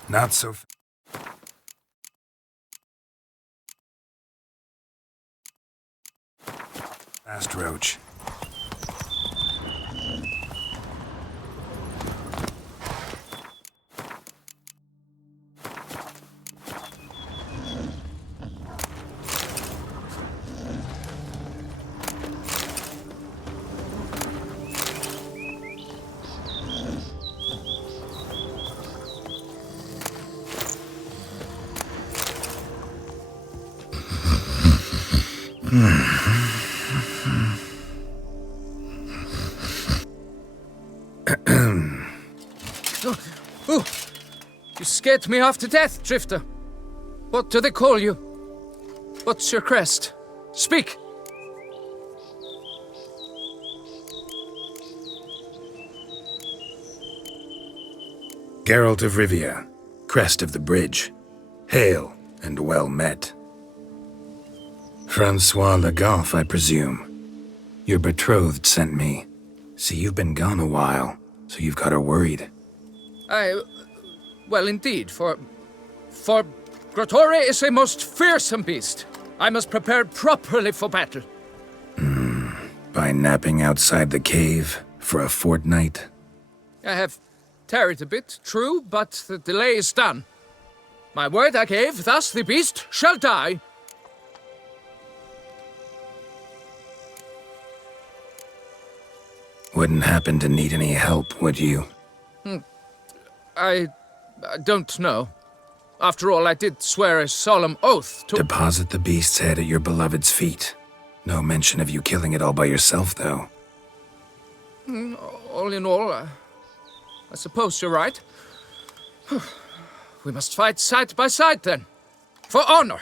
Not so fast, Roach. You scared me half to death, Drifter. What do they call you? What's your crest? Speak! Geralt of Rivia, crest of the bridge. Hail and well met. Francois Legoff, I presume. Your betrothed sent me. See, you've been gone a while, so you've got her worried. Well, indeed, for Grotore is a most fearsome beast. I must prepare properly for battle. By napping outside the cave for a fortnight? I have tarried a bit, true, but the delay is done. My word I gave, thus the beast shall die. Wouldn't happen to need any help, would you? I don't know. After all, I did swear a solemn oath to— Deposit the beast's head at your beloved's feet. No mention of you killing it all by yourself, though. All in all, I suppose you're right. We must fight side by side, then. For honor!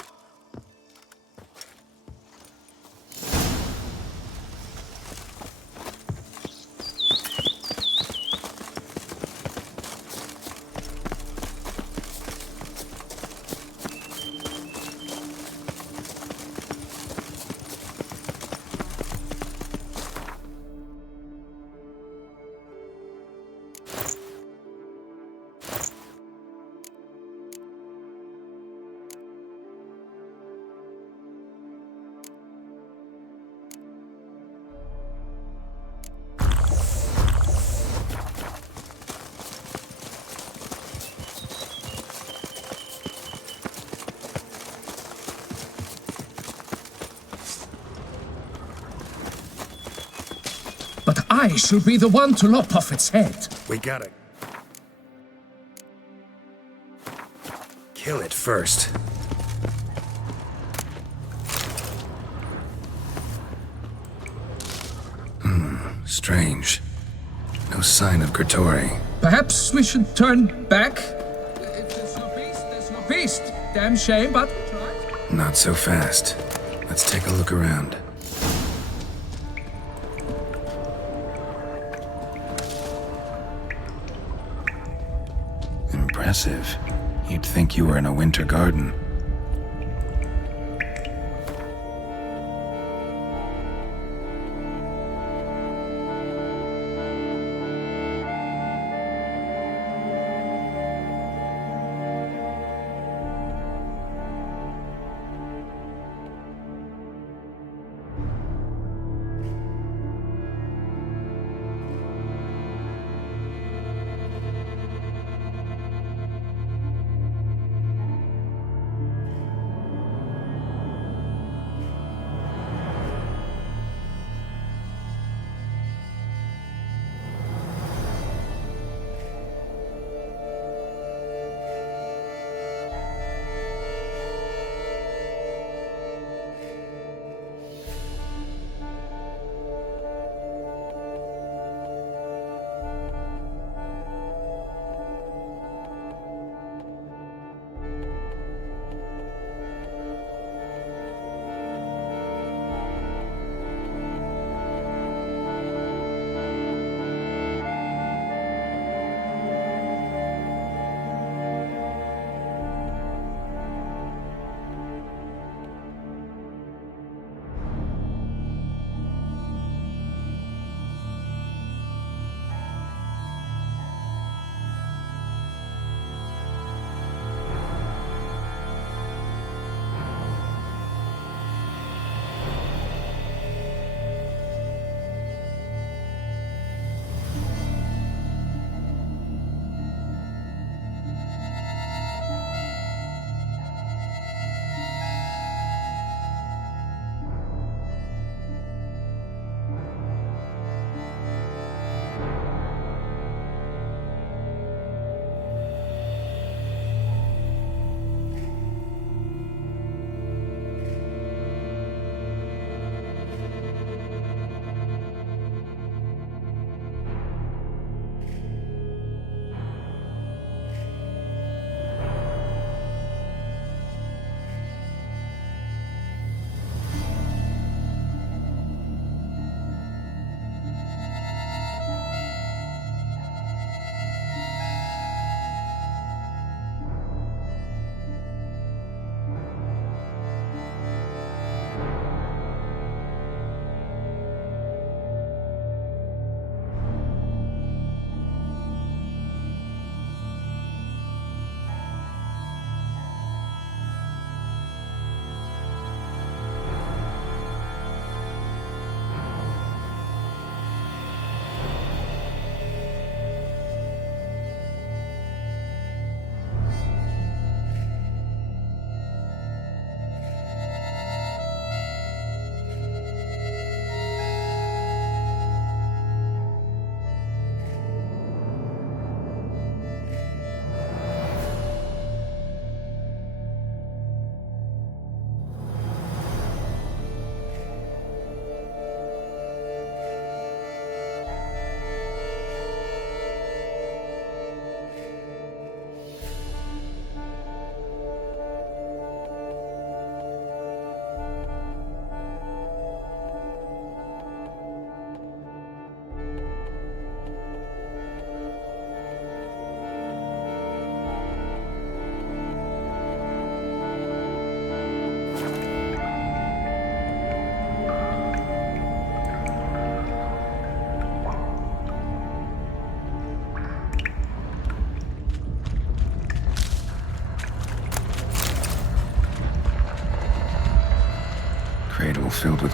But I should be the one to lop off its head. We gotta kill it first. Strange. No sign of Gertori. Perhaps we should turn back? If there's no beast, there's no beast. Damn shame, but we tried. Not so fast. Let's take a look around. Impressive. You'd think you were in a winter garden.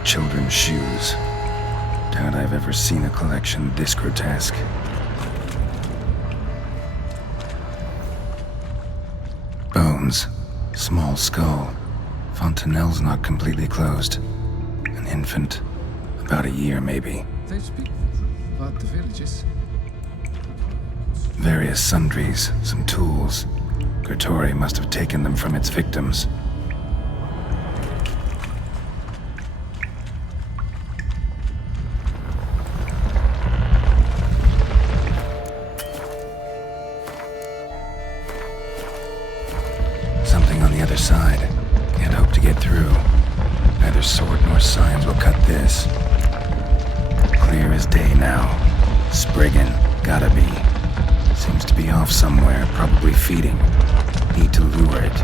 children's shoes. Doubt I've ever seen a collection this grotesque. Bones. Small skull. Fontanelle's not completely closed. An infant. About a year, maybe. They speak about the villages. Various sundries, some tools. Grigori must have taken them from its victims. Something on the other side. Can't hope to get through. Neither sword nor signs will cut this. Clear as day now. Spriggan, gotta be. Seems to be off somewhere, probably feeding. Need to lure it.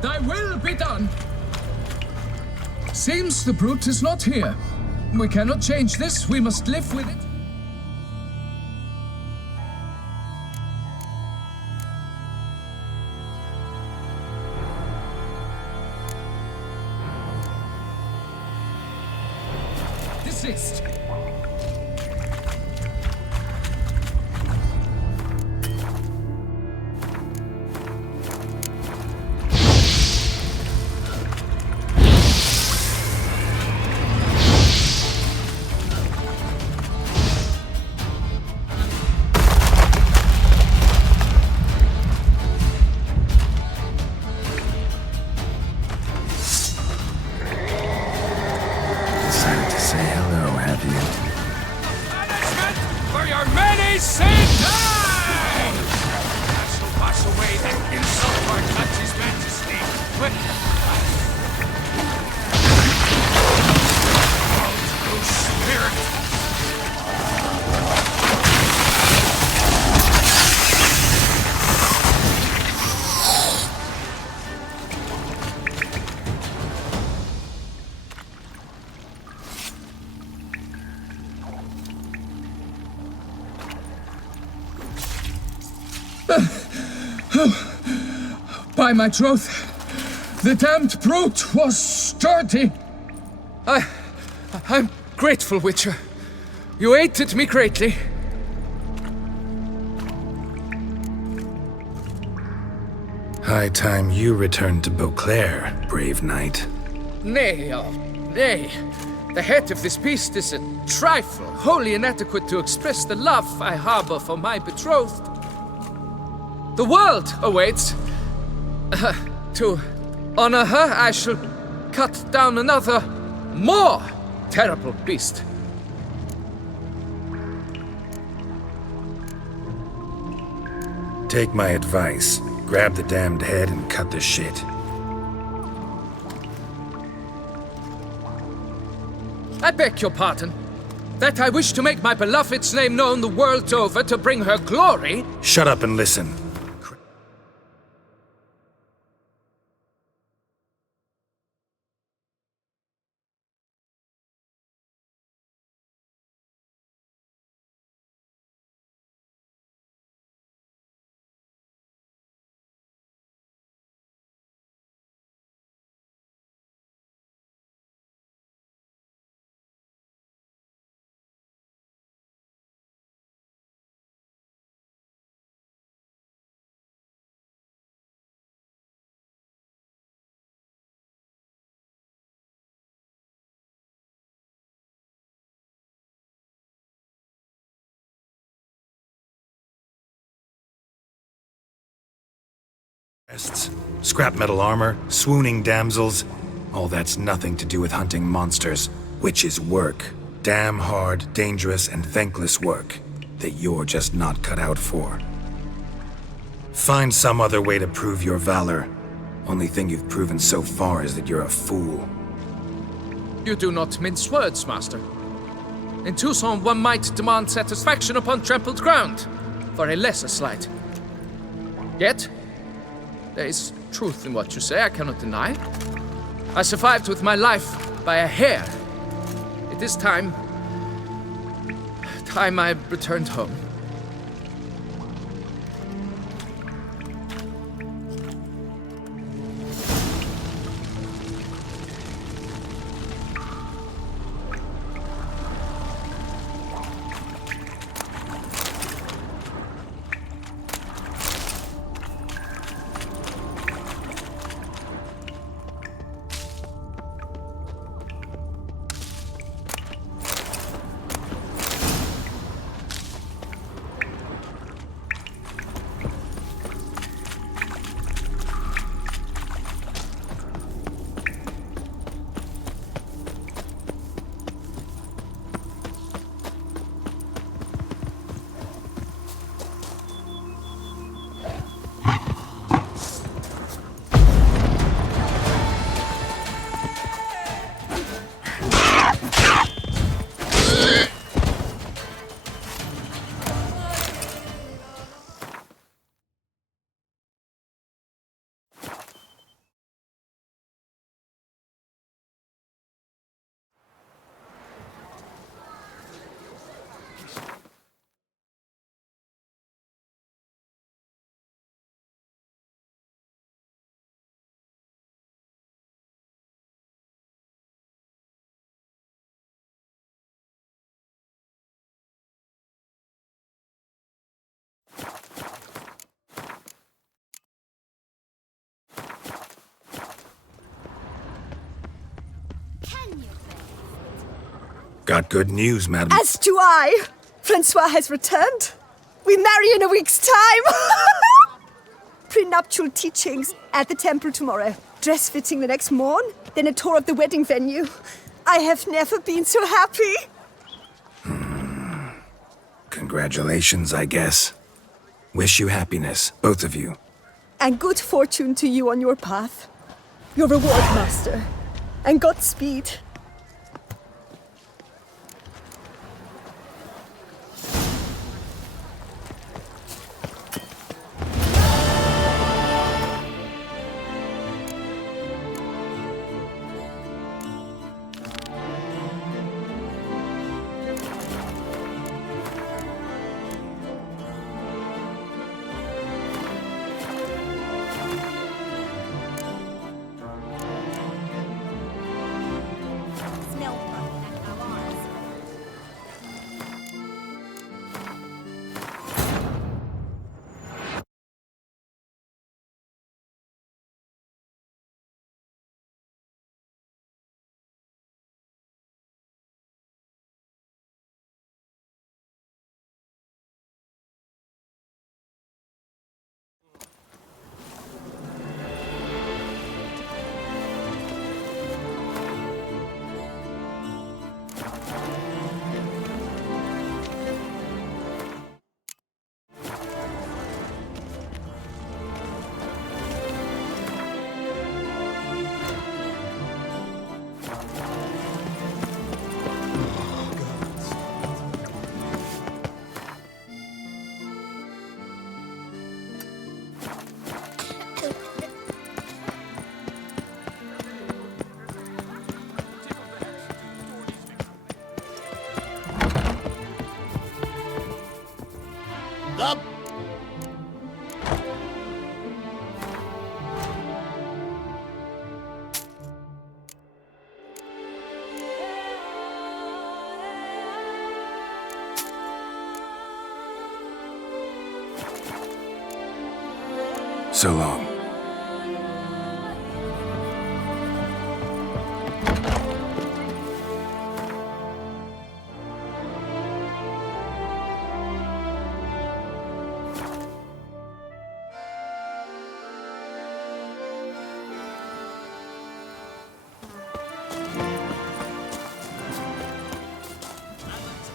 Thy will be done. Seems the brute is not here. We cannot change this. We must live with it. Desist. By my troth, the damned brute was sturdy. I'm grateful, Witcher. You aided me greatly. High time you returned to Beauclair, brave knight. Nay, nay. The head of this beast is a trifle, wholly inadequate to express the love I harbor for my betrothed. The world awaits. To honor her, I shall cut down another, more terrible beast. Take my advice. Grab the damned head and cut the shit. I beg your pardon. That I wish to make my beloved's name known the world over to bring her glory. Shut up and listen. Scrap metal armor, swooning damsels. All that's nothing to do with hunting monsters. Witches' work. Damn hard, dangerous, and thankless work that you're just not cut out for. Find some other way to prove your valor. Only thing you've proven so far is that you're a fool. You do not mince words, Master. In Tucson, one might demand satisfaction upon trampled ground for a lesser slight. Yet, there is truth in what you say, I cannot deny. I survived with my life by a hair. It is time I returned home. Got good news, madam. As do I. Francois has returned. We marry in a week's time. Prenuptial teachings at the temple tomorrow. Dress fitting the next morn. Then a tour of the wedding venue. I have never been so happy. Congratulations, I guess. Wish you happiness, both of you. And good fortune to you on your path. Your reward, Master. And Godspeed. So long.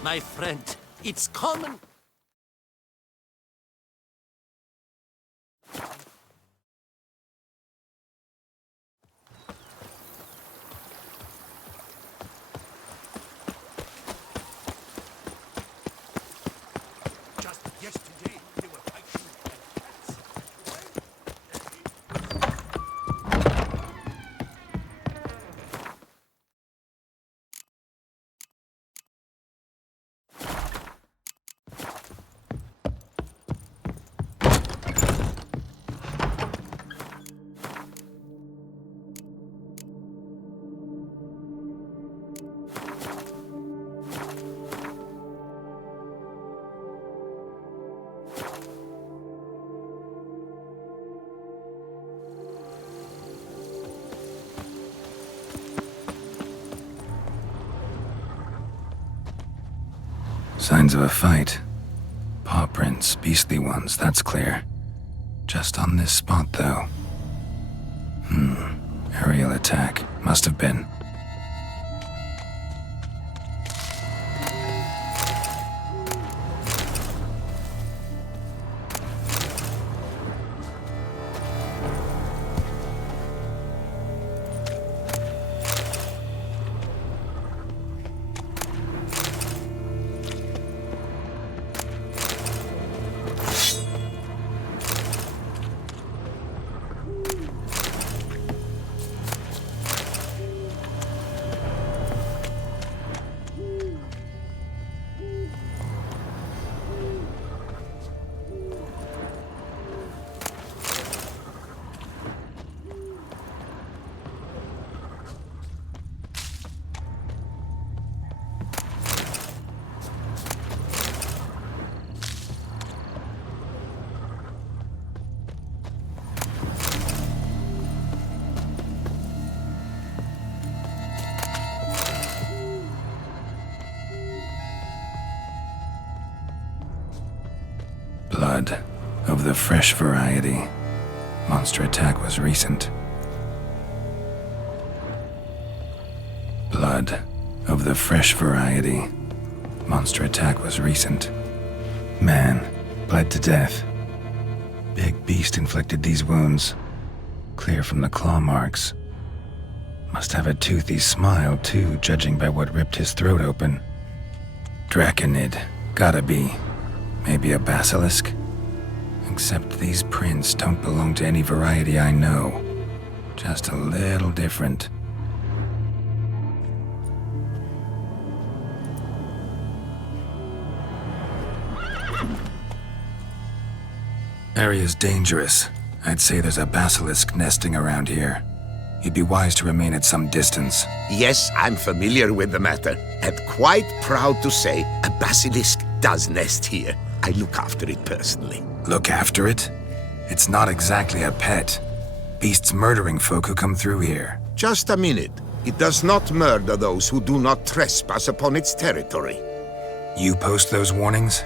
My friend, it's common. Signs of a fight. Paw prints, beastly ones, that's clear. Just on this spot, though. Aerial attack. Must have been. Blood of the fresh variety. Monster attack was recent. Blood of the fresh variety. Monster attack was recent. Man bled to death. Big beast inflicted these wounds. Clear from the claw marks. Must have a toothy smile, too, judging by what ripped his throat open. Draconid. Gotta be. Maybe a basilisk? Except these prints don't belong to any variety I know. Just a little different. Area's dangerous. I'd say there's a basilisk nesting around here. You'd be wise to remain at some distance. Yes, I'm familiar with the matter, and quite proud to say a basilisk does nest here. I look after it personally. Look after it? It's not exactly a pet. Beasts murdering folk who come through here. Just a minute. It does not murder those who do not trespass upon its territory. You post those warnings?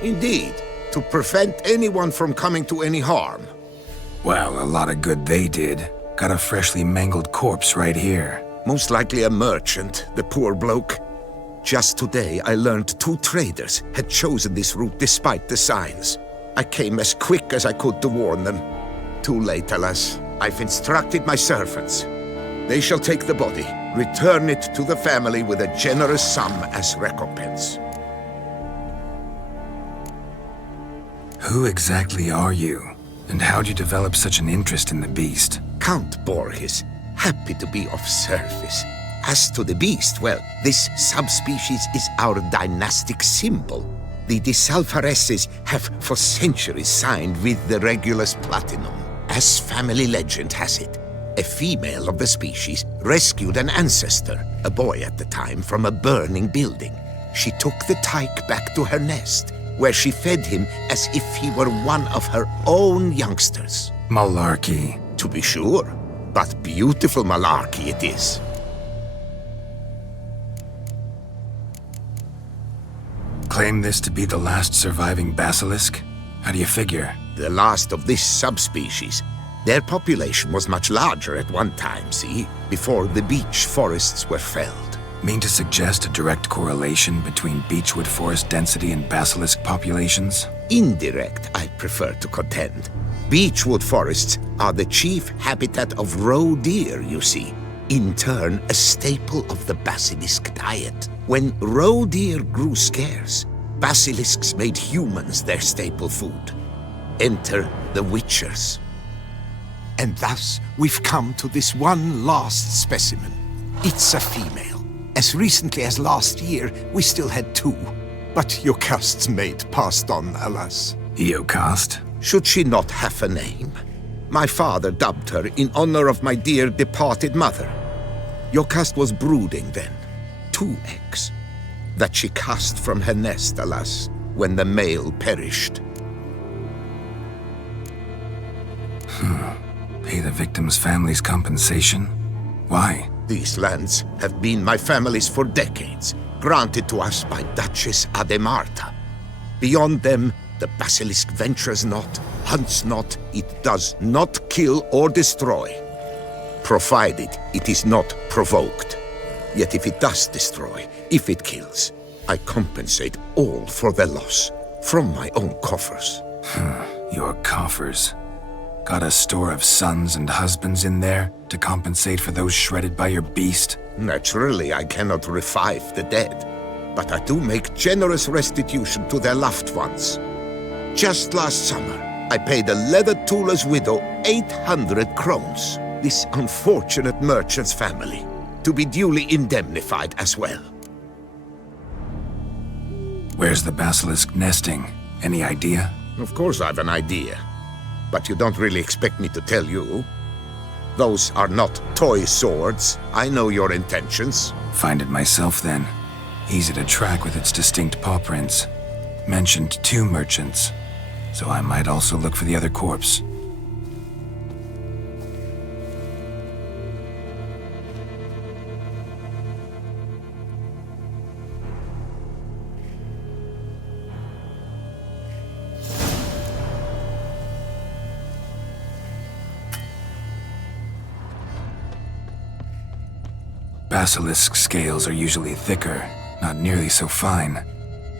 Indeed, to prevent anyone from coming to any harm. Well, a lot of good they did. Got a freshly mangled corpse right here. Most likely a merchant, the poor bloke. Just today, I learned 2 traders had chosen this route despite the signs. I came as quick as I could to warn them. Too late, alas. I've instructed my servants. They shall take the body, return it to the family with a generous sum as recompense. Who exactly are you? And how'd you develop such an interest in the beast? Count Borges, happy to be of service. As to the beast, well, this subspecies is our dynastic symbol. The De Salfareses have for centuries signed with the Regulus Platinum. As family legend has it, a female of the species rescued an ancestor, a boy at the time, from a burning building. She took the tyke back to her nest, where she fed him as if he were one of her own youngsters. Malarkey. To be sure, but beautiful malarkey it is. Claim this to be the last surviving basilisk? How do you figure? The last of this subspecies. Their population was much larger at one time, see? Before the beech forests were felled. Mean to suggest a direct correlation between beechwood forest density and basilisk populations? Indirect, I prefer to contend. Beechwood forests are the chief habitat of roe deer, you see. In turn, a staple of the basilisk diet. When roe deer grew scarce, basilisks made humans their staple food. Enter the witchers. And thus, we've come to this one last specimen. It's a female. As recently as last year, we still had 2. But Jocast's mate passed on, alas. Jocast? Should she not have a name? My father dubbed her in honor of my dear departed mother. Jocast was brooding then. 2 eggs. That she cast from her nest, alas, when the male perished. Pay the victim's family's compensation? Why? These lands have been my family's for decades, granted to us by Duchess Ademarta. Beyond them, the basilisk ventures not, hunts not, it does not kill or destroy, provided it is not provoked. Yet if it does destroy, if it kills, I compensate all for the loss, from my own coffers. Your coffers. Got a store of sons and husbands in there to compensate for those shredded by your beast? Naturally, I cannot revive the dead, but I do make generous restitution to their loved ones. Just last summer, I paid a leather tooler's widow 800 crowns, this unfortunate merchant's family, to be duly indemnified as well. Where's the basilisk nesting? Any idea? Of course I've an idea, but you don't really expect me to tell you. Those are not toy swords. I know your intentions. Find it myself then. Easy to track with its distinct paw prints. Mentioned 2 merchants, so I might also look for the other corpse. Basilisk scales are usually thicker, not nearly so fine.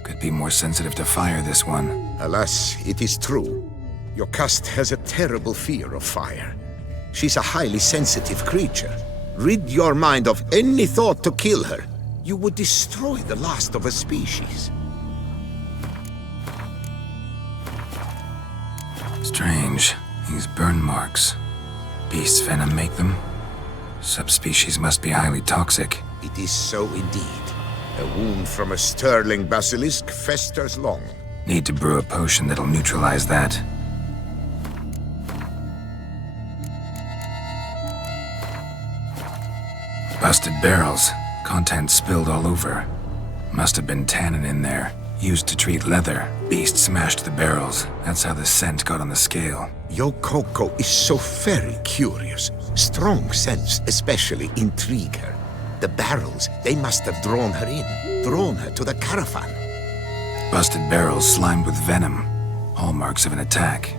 Could be more sensitive to fire, this one. Alas, it is true. Your cast has a terrible fear of fire. She's a highly sensitive creature. Rid your mind of any thought to kill her. You would destroy the last of a species. Strange. These burn marks. Beast venom make them? Subspecies must be highly toxic. It is so indeed. A wound from a sterling basilisk festers long. Need to brew a potion that'll neutralize that. Busted barrels. Contents spilled all over. Must have been tannin in there. Used to treat leather. Beast smashed the barrels. That's how the scent got on the scale. Yokoko is so very curious. Strong scents especially intrigue her. The barrels, they must have drawn her in. Drawn her to the caravan. Busted barrels slimed with venom. Hallmarks of an attack.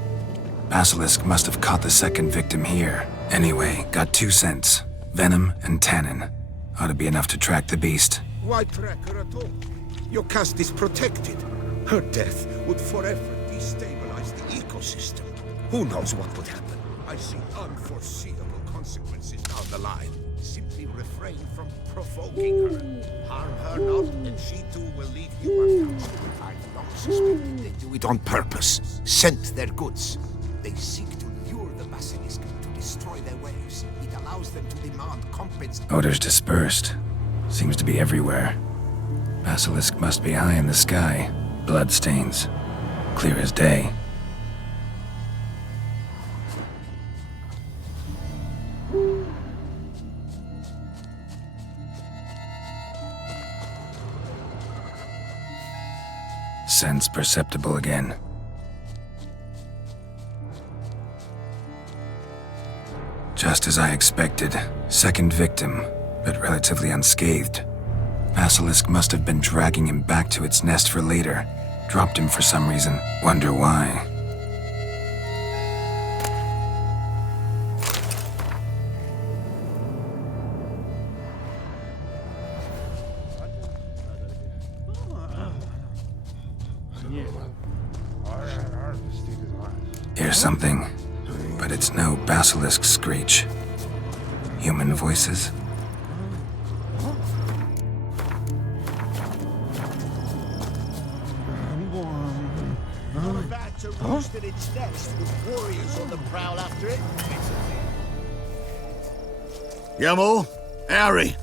Basilisk must have caught the second victim here. Anyway, got 2 scents. Venom and tannin. Ought to be enough to track the beast. Why track her at all? Your caste is protected. Her death would forever destabilize the ecosystem. Who knows what would happen? I see unforeseeable consequences down the line. Simply refrain from provoking her. Harm her not, and she too will leave you untouched. I've long suspected they do it on purpose. Scent their goods. They seek to lure the basilisk to destroy their wares. It allows them to demand compensation. Odors dispersed. Seems to be everywhere. Basilisk must be high in the sky. Bloodstains. Clear as day. Sense perceptible again. Just as I expected. Second victim, but relatively unscathed. Basilisk must have been dragging him back to its nest for later. Dropped him for some reason. Wonder why. Hear something, but it's no basilisk screech. Human voices? About to roost at its nest with warriors on the prowl after it. Yamo, Harry,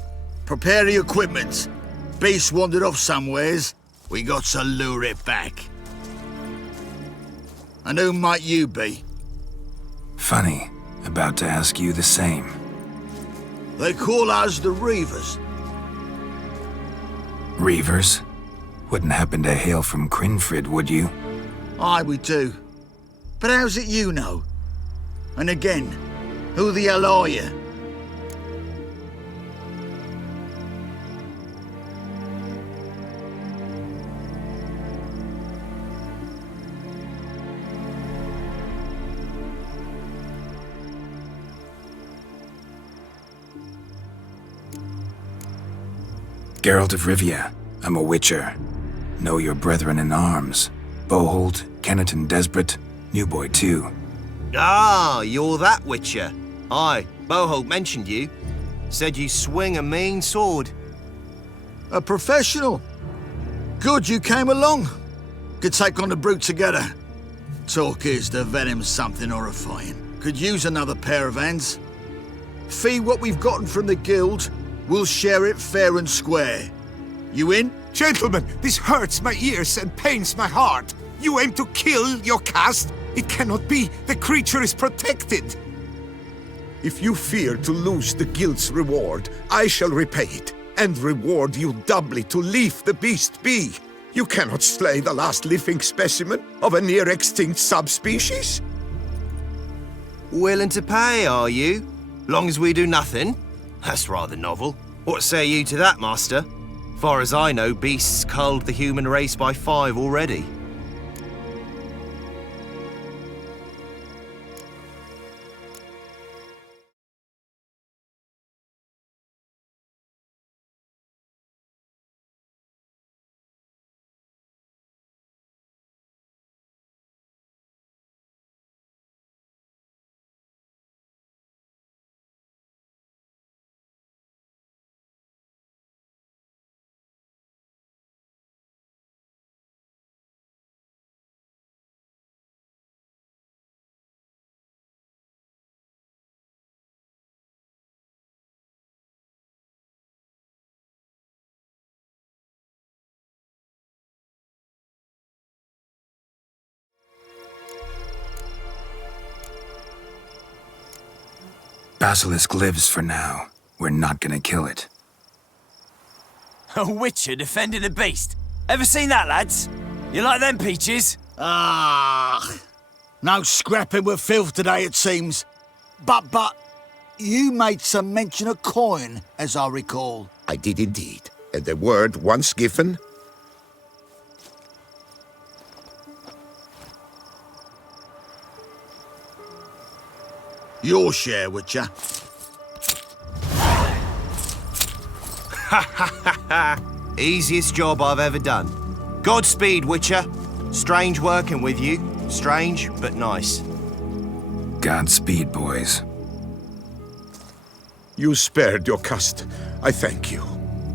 prepare the equipment. Beast wandered off somewheres. We got to lure it back. And who might you be? Funny. About to ask you the same. They call us the Reavers. Reavers? Wouldn't happen to hail from Crinfrid, would you? Aye, we do. But how's it you know? And again, who the hell are you? Geralt of Rivia. I'm a witcher. Know your brethren in arms. Boholt, Kenneton Desperate, New Boy too. Ah, you're that witcher. Aye, Boholt mentioned you. Said you swing a mean sword. A professional. Good you came along. Could take on the brute together. Talk is the venom's something horrifying. Could use another pair of hands. Fee what we've gotten from the guild, we'll share it fair and square. You in? Gentlemen, this hurts my ears and pains my heart. You aim to kill your caste? It cannot be. The creature is protected. If you fear to lose the guild's reward, I shall repay it, and reward you doubly to leave the beast be. You cannot slay the last living specimen of a near-extinct subspecies. Willing to pay, are you? Long as we do nothing? That's rather novel. What say you to that, master? Far as I know, beasts culled the human race by 5 already. Basilisk lives for now. We're not gonna kill it. A witcher defending a beast. Ever seen that, lads? You like them peaches? Ah, no scrapping with filth today, it seems. But, you made some mention of coin, as I recall. I did indeed, and the word once given... Your share, Witcher. Ha ha ha ha! Easiest job I've ever done. Godspeed, Witcher. Strange working with you. Strange, but nice. Godspeed, boys. You spared your caste. I thank you.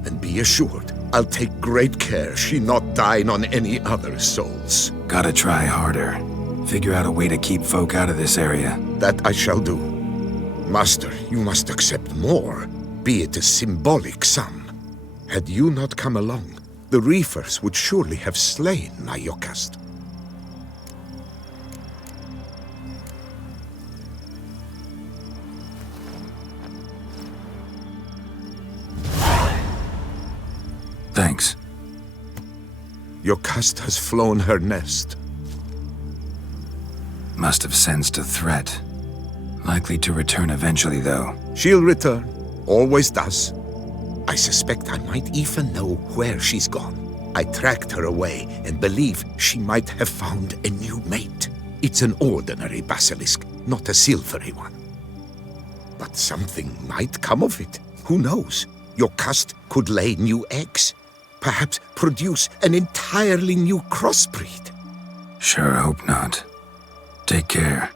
And be assured, I'll take great care she not dine on any other souls. Gotta try harder. Figure out a way to keep folk out of this area. That I shall do. Master, you must accept more, be it a symbolic sum. Had you not come along, the Reefers would surely have slain my Yokast. Thanks. Yokast has flown her nest. Must have sensed a threat. Likely to return eventually, though. She'll return. Always does. I suspect I might even know where she's gone. I tracked her away and believe she might have found a new mate. It's an ordinary basilisk, not a silvery one. But something might come of it. Who knows? Yokast could lay new eggs. Perhaps produce an entirely new crossbreed. Sure hope not. Take care.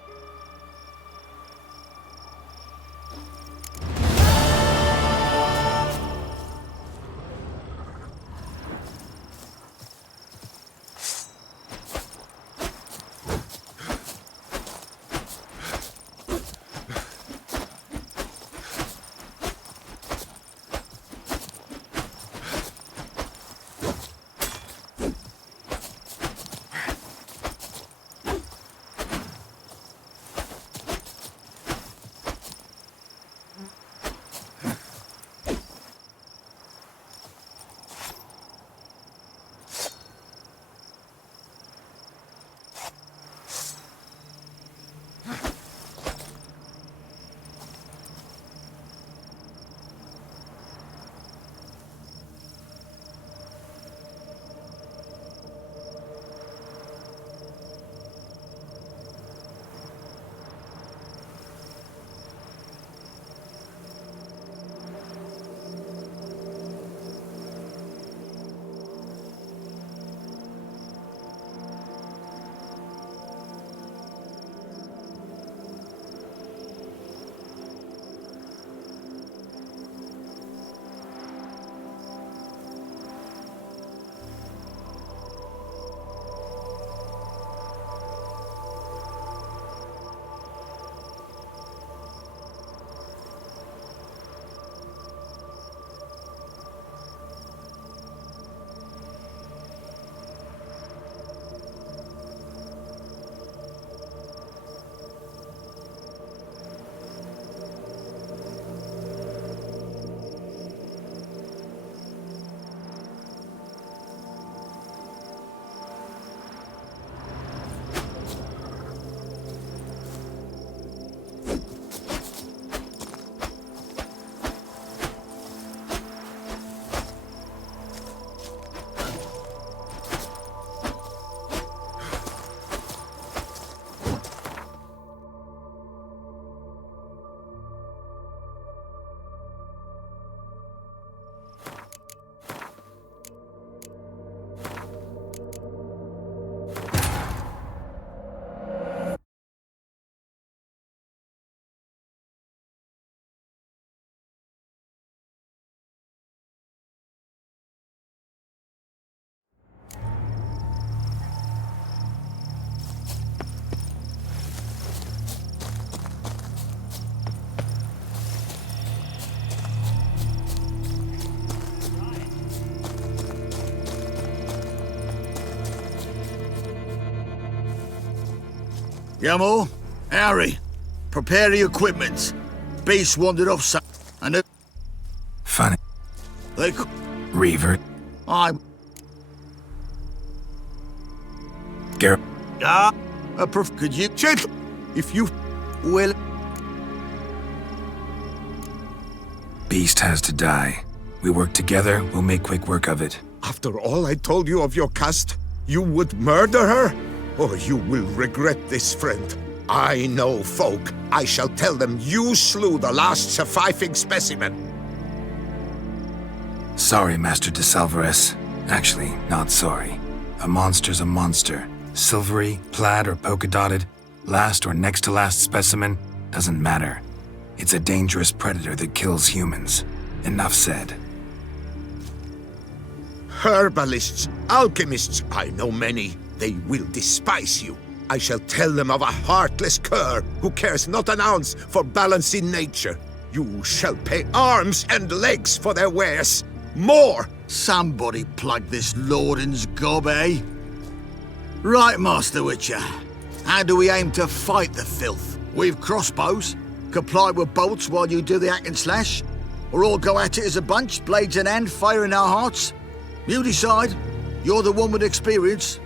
Yamo, Harry, prepare the equipment. Beast wandered off some... and Funny. they... Reaver. Garrett. Could you... Gentle, if you... Well... Beast has to die. We work together, we'll make quick work of it. After all I told you of your caste, you would murder her? Or you will regret this, friend. I know folk. I shall tell them you slew the last surviving specimen. Sorry, Master de Salvarez. Actually, not sorry. A monster's a monster. Silvery, plaid, or polka-dotted, last or next to last specimen, doesn't matter. It's a dangerous predator that kills humans. Enough said. Herbalists, alchemists, I know many. They will despise you. I shall tell them of a heartless cur who cares not an ounce for balance in nature. You shall pay arms and legs for their wares. More! Somebody plug this Lorden's gob, eh? Right, Master Witcher. How do we aim to fight the filth? We've crossbows. Comply with bolts while you do the hack and slash? Or all go at it as a bunch, blades in hand, fire in our hearts? You decide. You're the one with experience.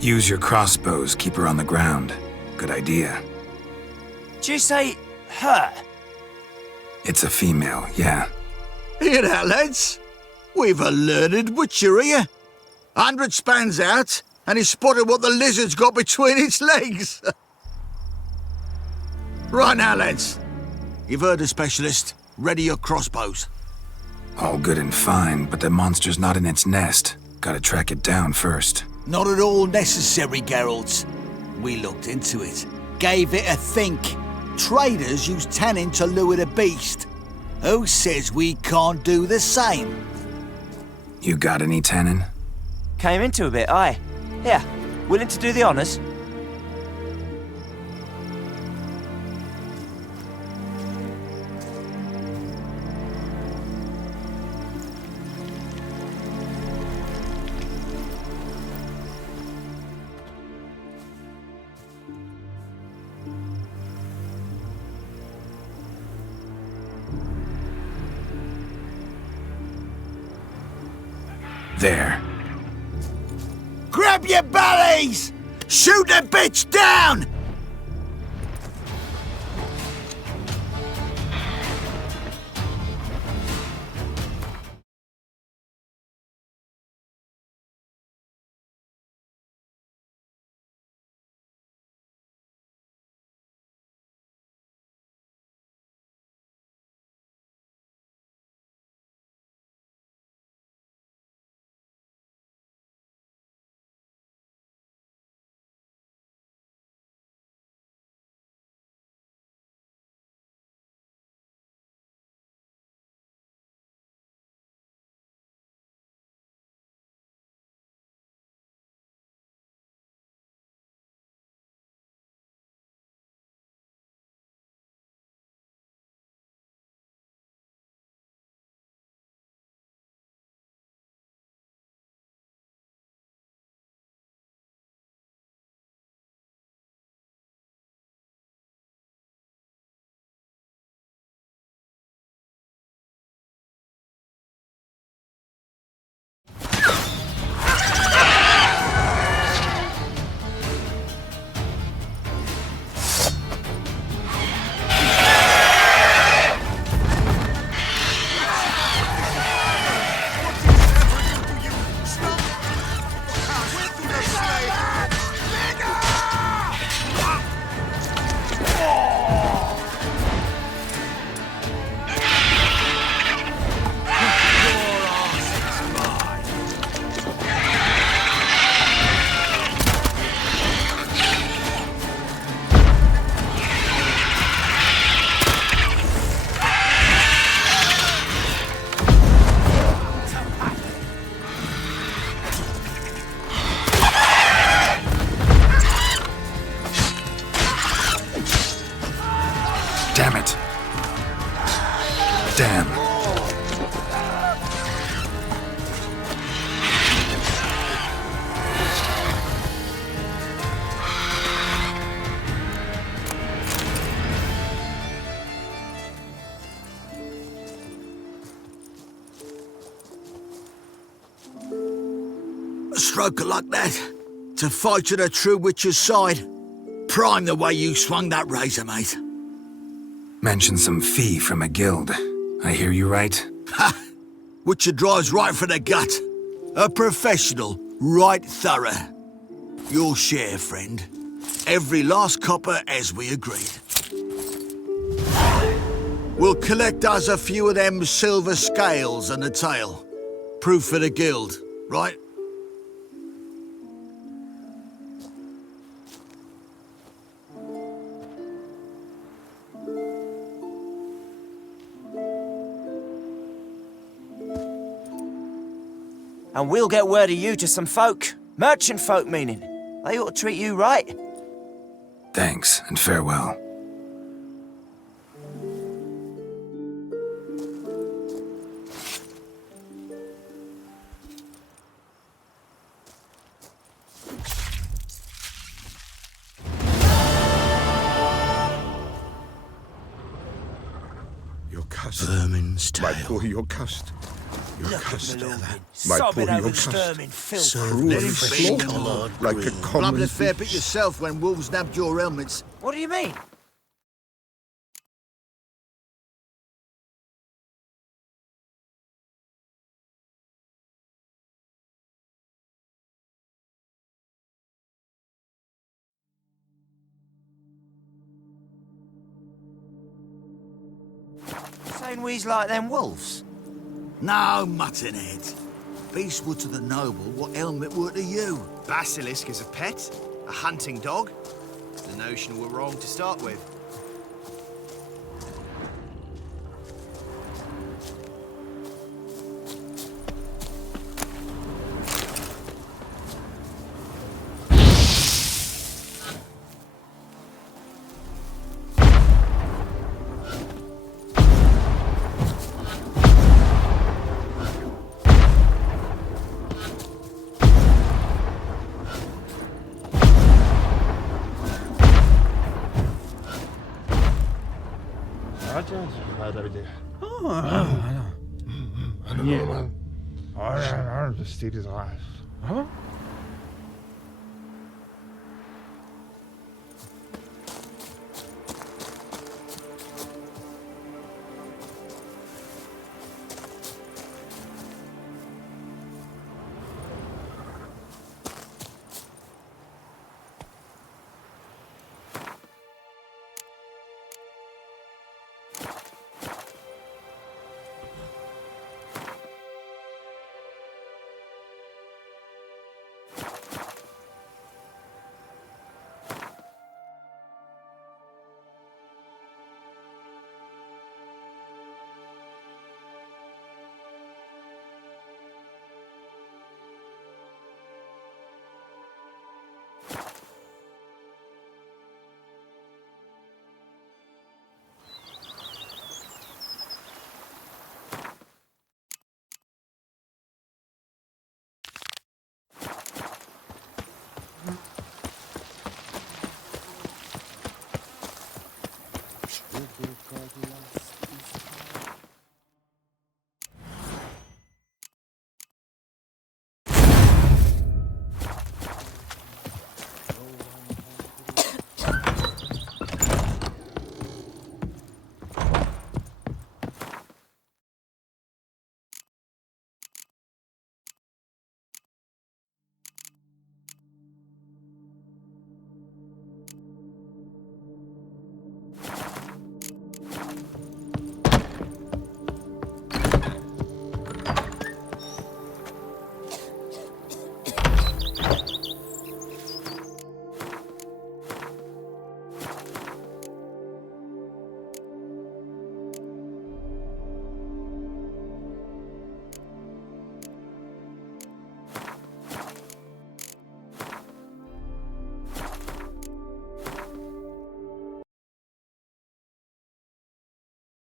Use your crossbows, keep her on the ground. Good idea. Did you say her? It's a female, yeah. Hear that, lads? We've a learned witcher here. 100 spans out, and he spotted what the lizard's got between its legs. Right now, lads. You've heard the specialist. Ready your crossbows. All good and fine, but the monster's not in its nest. Gotta track it down first. Not at all necessary, Geralt. We looked into it. Gave it a think. Traders use tannin to lure the beast. Who says we can't do the same? You got any tannin? Came into a bit, aye. Yeah, willing to do the honours? There. Grab your bellies! Shoot the bitch down! Damn it. Damn. A stroke of luck, that. To fight at a true witcher's side. Prime the way you swung that razor, mate. Mentioned some fee from a guild. I hear you right? Ha! Witcher drives right for the gut. A professional, right thorough. Your share, friend. Every last copper as we agreed. We'll collect us a few of them silver scales and a tail. Proof for the guild, right? And we'll get word of you to some folk. Merchant folk, meaning. They ought to treat you right. Thanks, and farewell. Your cust. Vermin's My tail. poor, your cust. Your Look at custard. Malorgan, My sobbing poor over your custard. vermin filth. Serve Let him fresh speak. clawed like a Blubbed common a fair bit beast. yourself when wolves nabbed your helmets. What do you mean? Saying we's like them wolves? No, muttonhead. Beast were to the noble what helmet were to you. Basilisk is a pet? A hunting dog? The notion we're wrong to start with. Steed is alive. Huh?